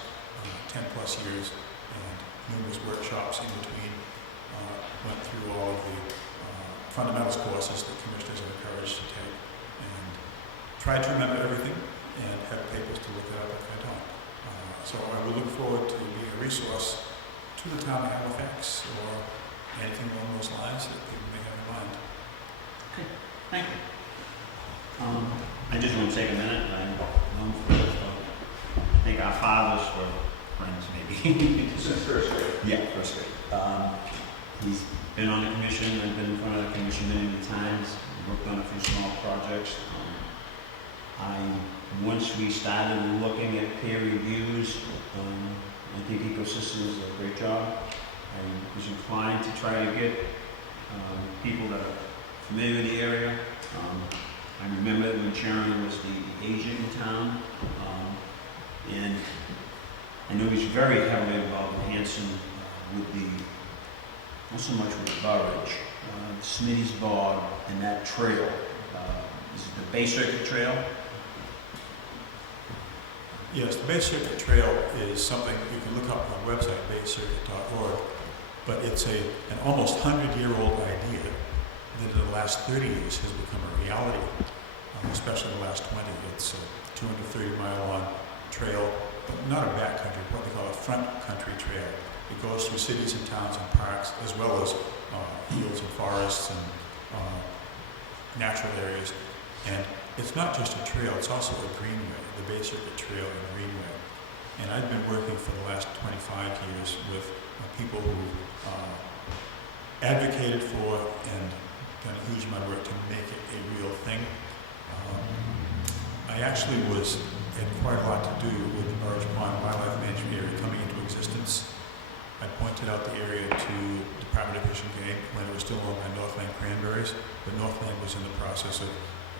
10 plus years, and numerous workshops in between. Went through all of the fundamentals courses that commissioners are encouraged to take, and tried to remember everything and have papers to look it up if I don't. So I would look forward to being a resource to the town of Halifax or anything along those lines that people may have in mind. Okay, thank you. I just want to take a minute. I'm known for this. I think our fathers were friends, maybe. Since first grade. Yeah, first grade. He's been on the commission. I've been in front of the commission many times. Worked on a few small projects. Once we started looking at peer reviews, I think Ecosystems did a great job. I was inclined to try to get people that are familiar with the area. I remember when Sharon was the agent in town, and I know he's very heavily involved in Hanson with the, not so much with the Burridge, Smitty's Bog and that trail. Is it the Bay Circuit Trail? Yes, the Bay Circuit Trail is something you can look up on our website, baycircuit.org, but it's an almost 100-year-old idea that in the last 30 years has become a reality, especially in the last 20. It's a 230-mile-long trail, but not a backcountry, what they call a front country trail. It goes through cities and towns and parks, as well as fields and forests and natural areas. And it's not just a trail, it's also a greenway, the Bay Circuit Trail and Greenway. And I've been working for the last 25 years with people who advocated for and done a huge amount of work to make it a real thing. I actually had quite a lot to do with the Burridge Pond Wildlife Management Area coming into existence. I pointed out the area to Department of Fish and Game when it was still owned by Northland Cranberries, but Northland was in the process of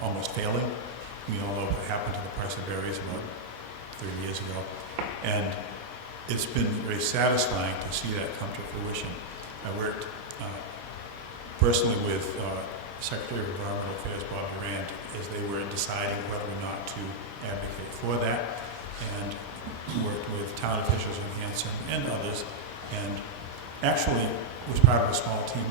almost failing. We all know what happened to the price of berries about 30 years ago. And it's been very satisfying to see that come to fruition. I worked personally with Secretary of Environmental Affairs Bob Durand as they were deciding whether or not to advocate for that, and worked with town officials in Hanson and others, and actually was part of a small team.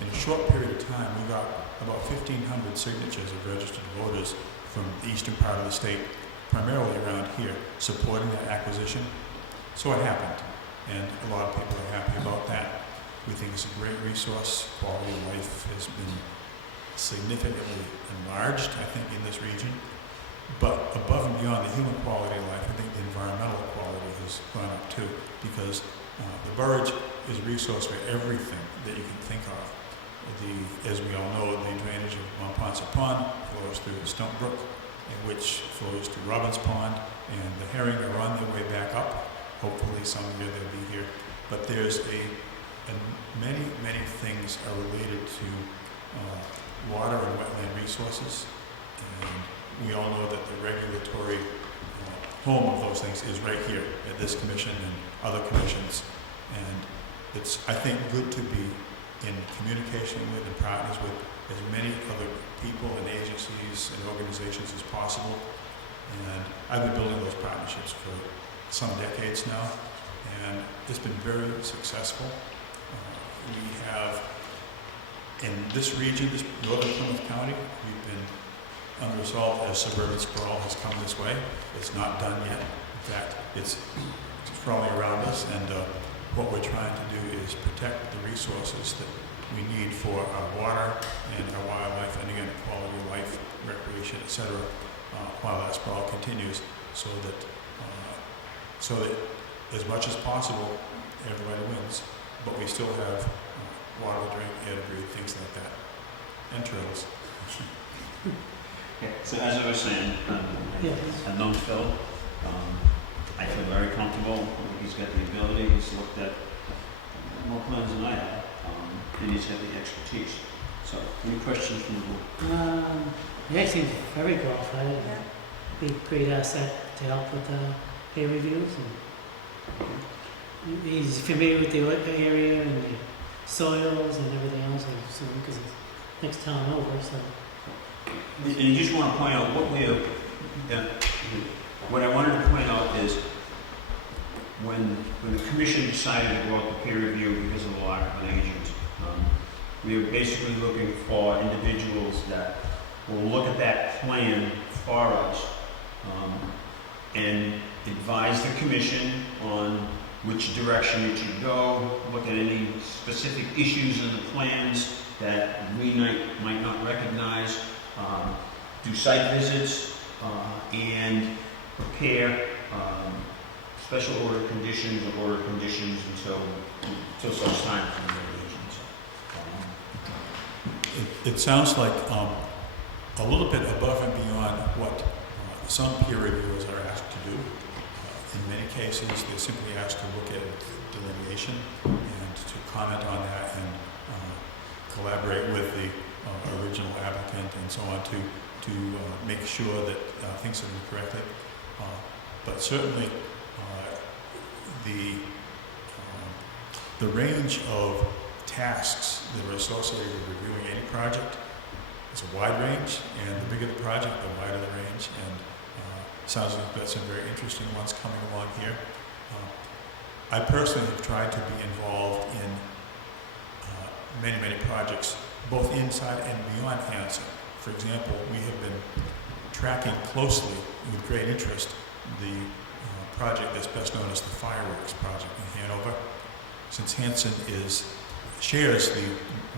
In a short period of time, we got about 1,500 signatures of registered voters from the eastern part of the state, primarily around here, supporting that acquisition. So it happened, and a lot of people are happy about that. We think it's a great resource. Quality of life has been significantly enlarged, I think, in this region. But above and beyond the human quality of life, I think the environmental quality has gone up too, because the Burridge is a resource for everything that you can think of. As we all know, the drainage of Montponsa Pond flows through Stump Brook, which flows to Robbins Pond, and the herring are on their way back up. Hopefully some year they'll be here. But there's many, many things are related to water and wetland resources. And we all know that the regulatory home of those things is right here at this commission and other commissions. And it's, I think, good to be in communication with and partners with as many other people and agencies and organizations as possible. And I've been building those partnerships for some decades now, and it's been very successful. We have, in this region, this northern Plymouth County, we've been unresolved as suburban sprawl has come this way. It's not done yet. In fact, it's crawling around us, and what we're trying to do is protect the resources that we need for our water and our wildlife, and again, quality of life, recreation, etc., while that sprawl continues, so that as much as possible, everybody wins, but we still have water to drink, air to breathe, things like that, and trails. Okay, so as I was saying, I've known Phil. I feel very comfortable. He's got the ability. He's looked at more plans than I have, and he's got the expertise. So, any questions from the board? He actually seems very qualified. Yeah. Be a great asset to help with peer reviews. And he's familiar with the area and the soils and everything else, I assume, because it's next town over. So. And you just want to point out what I wanted to point out is when the commission decided to go out to peer review because of the lack of an agent, we were basically looking for individuals that will look at that plan for us and advise the commission on which direction it should go, look at any specific issues in the plans that we might not recognize, do site visits, and prepare special order conditions or order conditions until such time for the regulations. It sounds like a little bit above and beyond what some peer reviewers are asked to do. In many cases, they're simply asked to look at delineation and to comment on that and collaborate with the original applicant and so on to make sure that things are done correctly. But certainly, the range of tasks that are associated with reviewing any project is a wide range, and the bigger the project, the wider the range, and sounds like we've got some very interesting ones coming along here. I personally have tried to be involved in many projects, both inside and beyond Hanson. For example, we have been tracking closely with great interest the project that's best known as the Fireworks Project in Hanover. Since Hanson shares the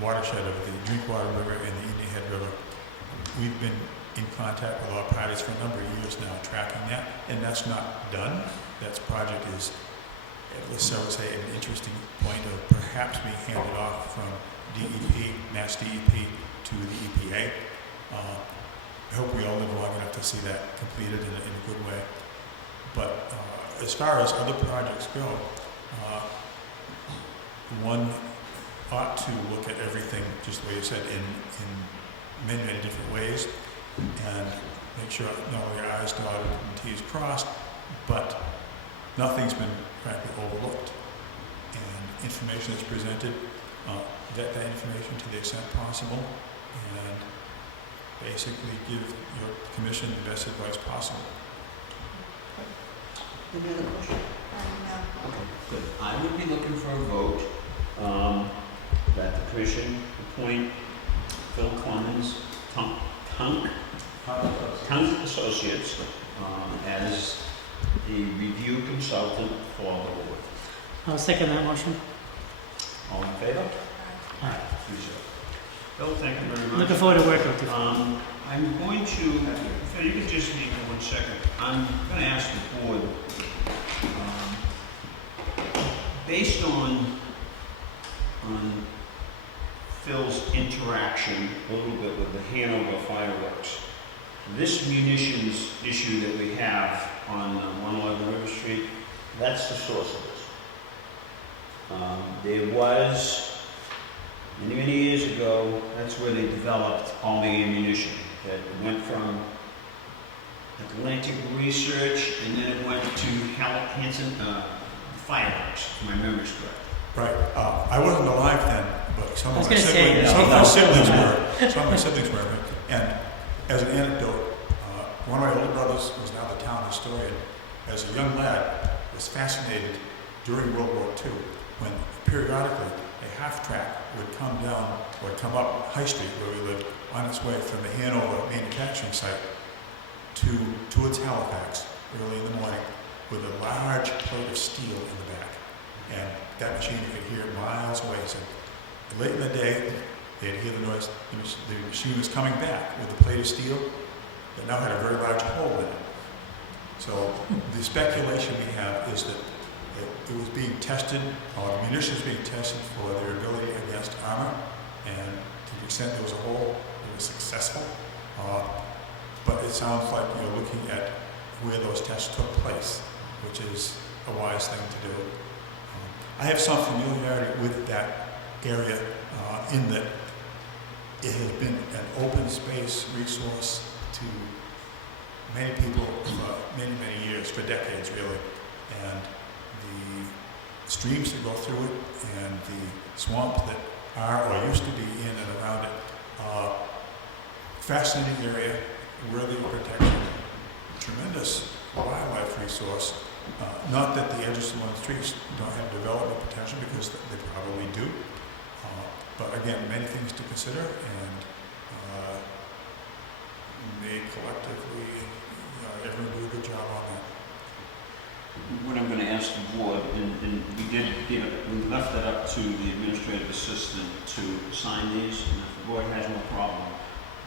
watershed of the Drinkwater River and the Indian Head River, we've been in contact with our parties for a number of years now, tracking that, and that's not done. That project is, let's say, an interesting point of perhaps being handed off from DEP, Mass DEP, to the EPA. I hope we all live long enough to see that completed in a good way. But as far as other projects go, one ought to look at everything, just the way you said, in many different ways, and make sure not only our I's dotted and T's crossed, but nothing's been frankly overlooked. And information is presented, vet that information to the extent possible, and basically give your commission the best advice possible. Any other question? No. Good. I would be looking for a vote that the commission appoint Phil Clemens, Tunk Associates, as the review consultant for the board. I'll second that motion. All in favor? Aye. 3-0. Phil, thank you very much. Looking forward to working with you. I'm going to, Phil, you can just leave for 1 second. I'm going to ask the board, based on Phil's interaction a little bit with the Hanover fireworks, this munitions issue that we have on 111 River Street, that's the source of this. There was, many years ago, that's where they developed all the ammunition that went from Atlantic Research, and then it went to Hanson Fireworks, if my memory's correct. Right. I wasn't alive then, but some I was of my gonna say, siblings, some of my siblings were. Some of my siblings were. And as an anecdote, one of my older brothers was now the town historian. As a young lad, was fascinated during World War II when periodically a half-track would come down, or come up High Street where we lived, on its way from the Hanover manufacturing site towards Halifax early in the morning with a large plate of steel in the back. And that machine you could hear miles away. So late in the day, they'd hear the noise. The machine was coming back with a plate of steel that now had a very large hole in it. So the speculation we have is that it was being tested, or the munitions being tested for their ability against armor, and to the extent there was a hole, it was successful. But it sounds like you're looking at where those tests took place, which is a wise thing to do. I have some familiarity with that area in that it has been an open space resource to many people for many, many years, for decades really. And the streams that go through it and the swamp that are or used to be in and around it, fascinating area, worthy of protection, tremendous wildlife resource. Not that the edges along the streets don't have development potential, because they probably do. But again, many things to consider, and they collectively, everyone do a good job on that. What I'm going to ask the board, and we left that up to the administrative assistant to sign these, and if the board has no problem,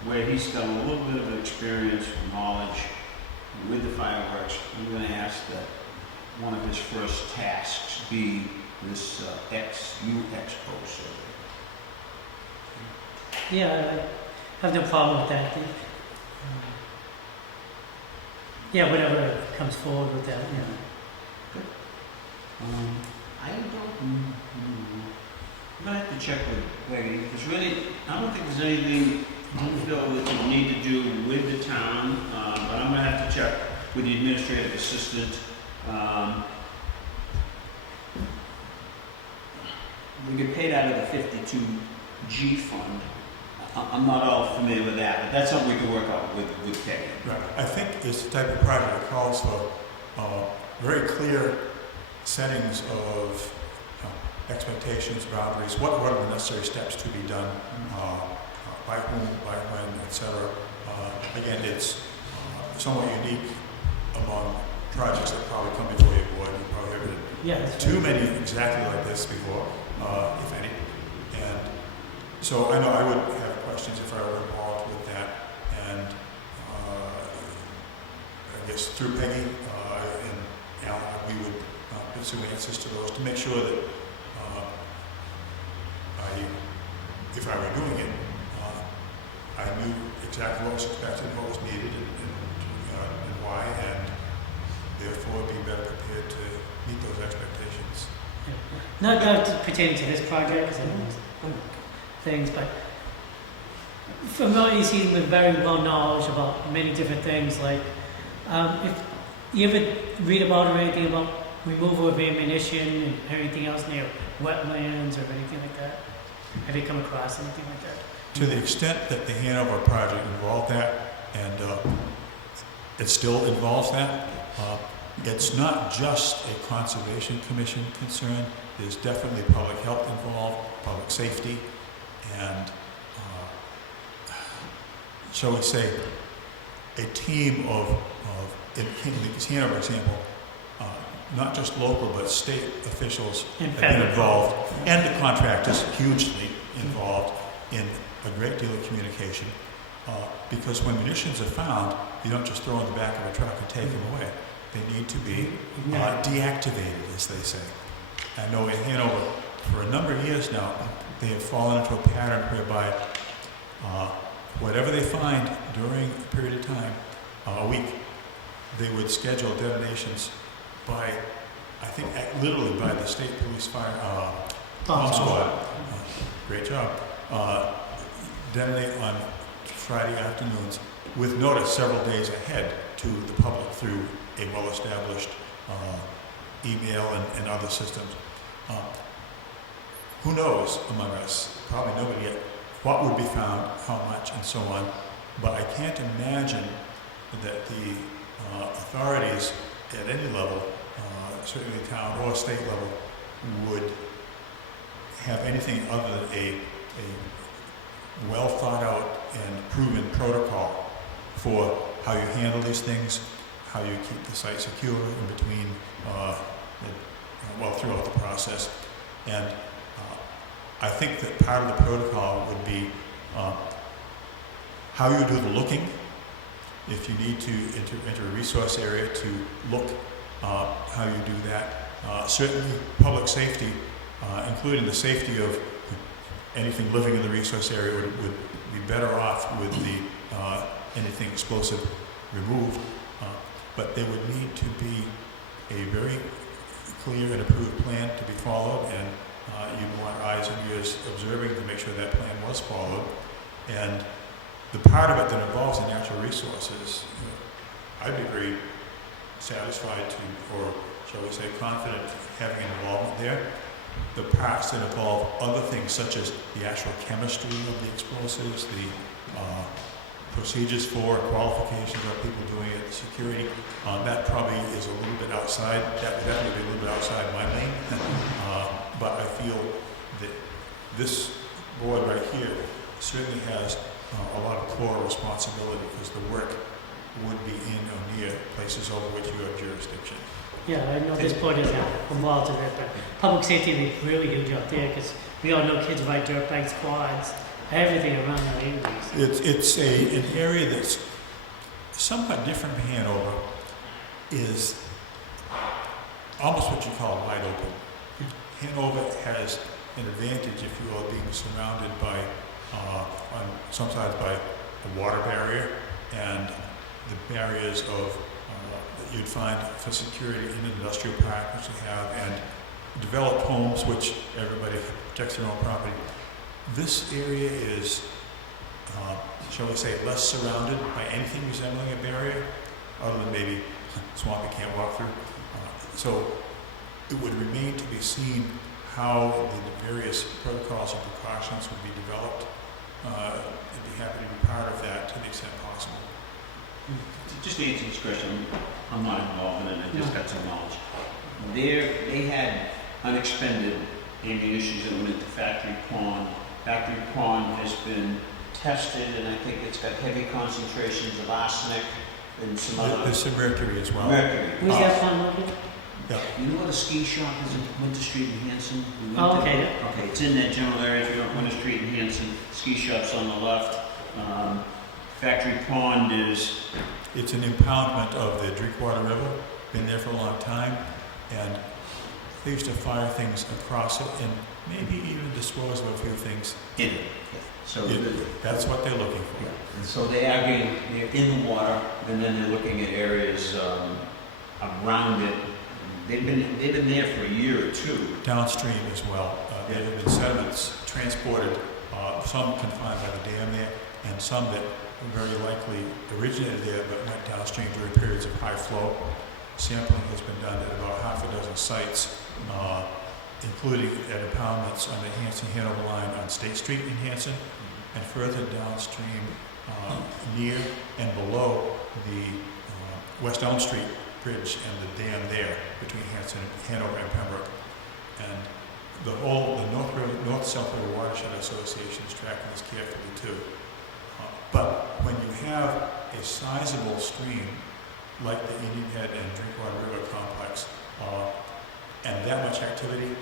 where he's got a little bit of experience or knowledge with the fireworks, I'm going to ask that one of his first tasks be this Expo survey. Yeah, I have no problem with that. Yeah, whatever comes forward with that, yeah. I don't. I'm gonna have to check with Peggy, because really, I don't think there's anything you feel that you need to do with the town, but I'm gonna have to check with the administrative assistant. We get paid out of the 52G fund. I'm not all familiar with that, but that's something we can work out with Peggy. Right. I think it's the type of project that calls for very clear settings of expectations, boundaries, what are the necessary steps to be done, by whom, by when, etc. Again, it's somewhat unique among projects that probably come before your board. You probably haven't too many exactly like this before, if any. And so I know I would have questions if I were involved with that, and I guess through Peggy and Alan, we would pursue answers to those to make sure that if I were doing it, I knew exactly what was expected, what was needed, and why, and therefore be better prepared to meet those expectations. Not pertaining to this project, because I know things, but from what you see, with very well knowledge about many different things, like if you ever read about or anything about removal of ammunition and anything else near wetlands or anything like that? Have you come across anything like that? To the extent that the Hanover project involved that, and it still involves that, it's not just a Conservation Commission concern. There's definitely public health involved, public safety, and shall we say, a team of in the Hanover example, not just local but state officials have been involved, and the contractors hugely involved in a great deal of communication. Because when munitions are found, you don't just throw in the back of a truck and take them away. They need to be deactivated, as they say. I know in Hanover, for a number of years now, they have fallen into a pattern whereby whatever they find during a period of time, a week, they would schedule detonations by, I think, literally by the state police fire bomb squad. Great job. Detonate on Friday afternoons with notice several days ahead to the through a well-established email and other systems. Who knows among us, probably nobody yet, what would be found, how much, and so on. But I can't imagine that the authorities at any level, certainly town or state level, would have anything other than a well thought out and proven protocol for how you handle these things, how you keep the site secure in between, throughout the process. And I think that part of the protocol would be how you do the looking. If you need to enter a resource area to look, how you do that. Certainly public safety, including the safety of anything living in the resource area would be better off with the anything explosive removed. But there would need to be a very clear and approved plan to be followed, and you'd want eyes and ears observing to make sure that plan was followed. And the part of it that involves the natural resources, I'd be very satisfied to, or shall we say confident, having an involvement there. The parts that involve other things such as the actual chemistry of the explosives, the procedures for qualifications of people doing it, security, that probably is a little bit outside, that would definitely be a little bit outside my lane. But I feel that this board right here certainly has a lot of core responsibility, because the work would be in or near places over which you have jurisdiction. Yeah, I know this board is involved in it, but public safety would be really huge out there, because we all know kids ride dirt bikes, quads, everything around that area. It's an area that's somewhat different from Hanover, is almost what you call wide open. Hanover has an advantage, if you will, being surrounded by, on some sides by a water barrier and the barriers of that you'd find for security in an industrial park, which they have, and developed homes, which everybody protects their own property. This area is, shall we say, less surrounded by anything resembling a barrier, other than maybe swamp you can't walk through. So it would remain to be seen how the various protocols and precautions would be developed. I'd be happy to be part of that to the extent possible. Just to answer this question, I'm not involved in it, I just got some knowledge. They had unexpended ammunition that went into Factory Pond. Factory Pond has been tested, and I think it's got heavy concentrations of arsenic and some other... There's some mercury as well. Mercury. Where's that pond located? Yeah. You know what a ski shop is in Winter Street in Hanson? Oh, okay. Okay, it's in that general area. If you're on Winter Street in Hanson, ski shop's on the left. Factory Pond is... It's an impoundment of the Drinkwater River, been there for a long time, and they used to fire things across it and maybe even dispose of a few things in it. So that's what they're looking for. Yeah. And so they're in the water, and then they're looking at areas around it. They've been there for a year or two. Downstream as well. There have been sediments transported, some confined by the dam there, and some that very likely originated there but went downstream during periods of high flow. Sampling has been done at about half a dozen sites, including at impoundments on the Hanson-Hanover line on State Street in Hanson, and further downstream near and below the West Elm Street Bridge and the dam there between Hanover and Pembroke. And the North-South River Watershed Association is tracking this carefully too. But when you have a sizable stream like the Indian Head and Drinkwater River complex, and that much activity,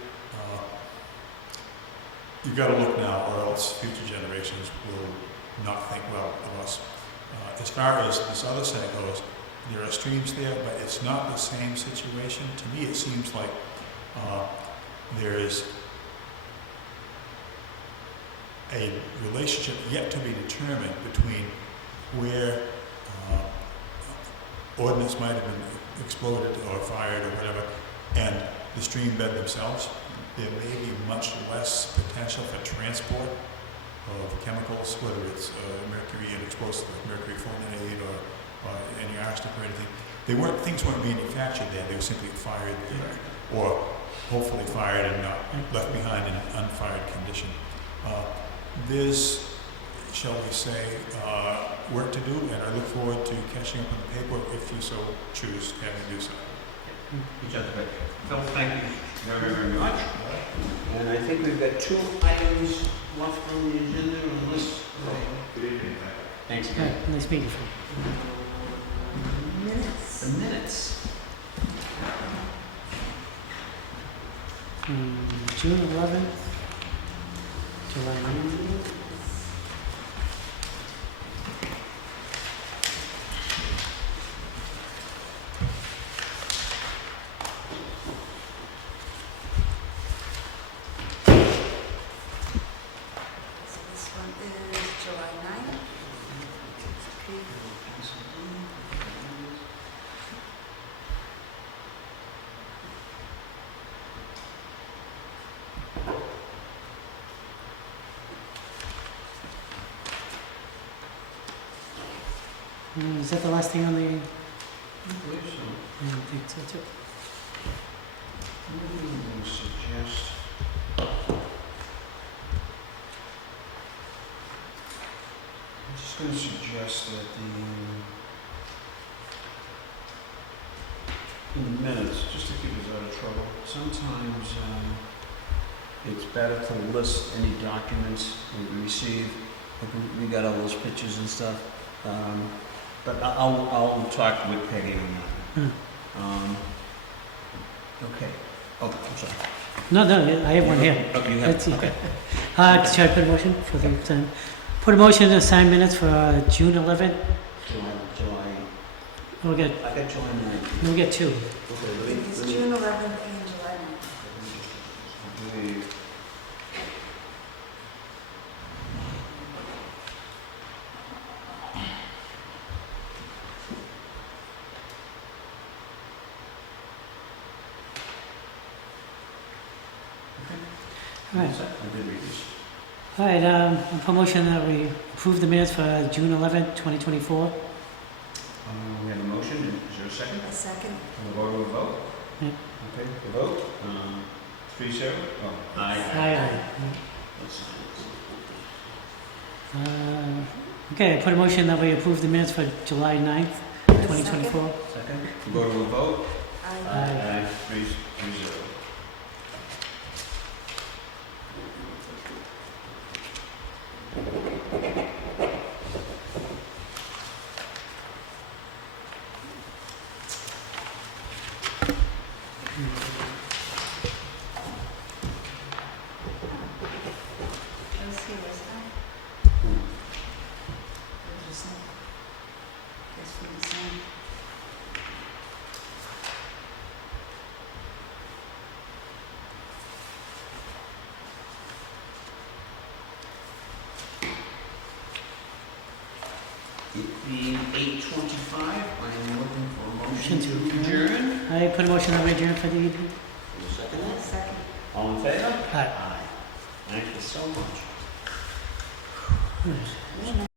you've got to look now, or else future generations will not think well of us. As far as this other side goes, there are streams there, but it's not the same situation. To me, it seems like there is a relationship yet to be determined between where ordnance might have been exploded or fired or whatever, and the stream bed themselves. There may be much less potential for transport of chemicals, whether it's mercury and explosive, mercury fulminate or any arsenic or anything. things weren't manufactured there, they were simply fired there, or hopefully fired and not left behind in an unfired condition. There's, shall we say, work to do, and I look forward to catching up on the paper if you so choose to have me do so. Good job, Phil, thank you very, very much. And I think we've got 2 items left on the agenda unless. Good evening. Thanks Okay, again. nice meeting you. Minutes. The minutes. June 11th, July 9th. So this one is July 9th. Is that the last thing on the? I believe so. I don't think so too. I'm going to suggest. I'm just going to suggest that in the minutes, just to keep us out of trouble, sometimes it's better to list any documents we receive. We got all those pictures and stuff. But I'll talk with Peggy on that. Okay. Oh, I'm sorry. No, I have one here. Oh, you have, okay. Should I put a motion for the, put a motion to sign minutes for June 11th? July, We'll get, I got July 9th. we'll get 2. Okay, It's June 11th and July 9th. All right. I did read this. All right, a promotion that we approve the minutes for June 11th, 2024. We have a motion, is there a second? A second. We'll go to a vote? Yep. Okay, the vote, 3-0? Oh, Aye. Let's- Okay, I put a motion that we approve the minutes for July 9th, 2024. Second, we'll go to a vote? Aye. 3-0. Let's see what's that. There's a sign. Guess for the sign. It being 8:25, I am looking for a Motion motion to to adjourn. I put a motion that we adjourn for the evening. Second. Second. All in favor? Aye. Thank you so much. All right.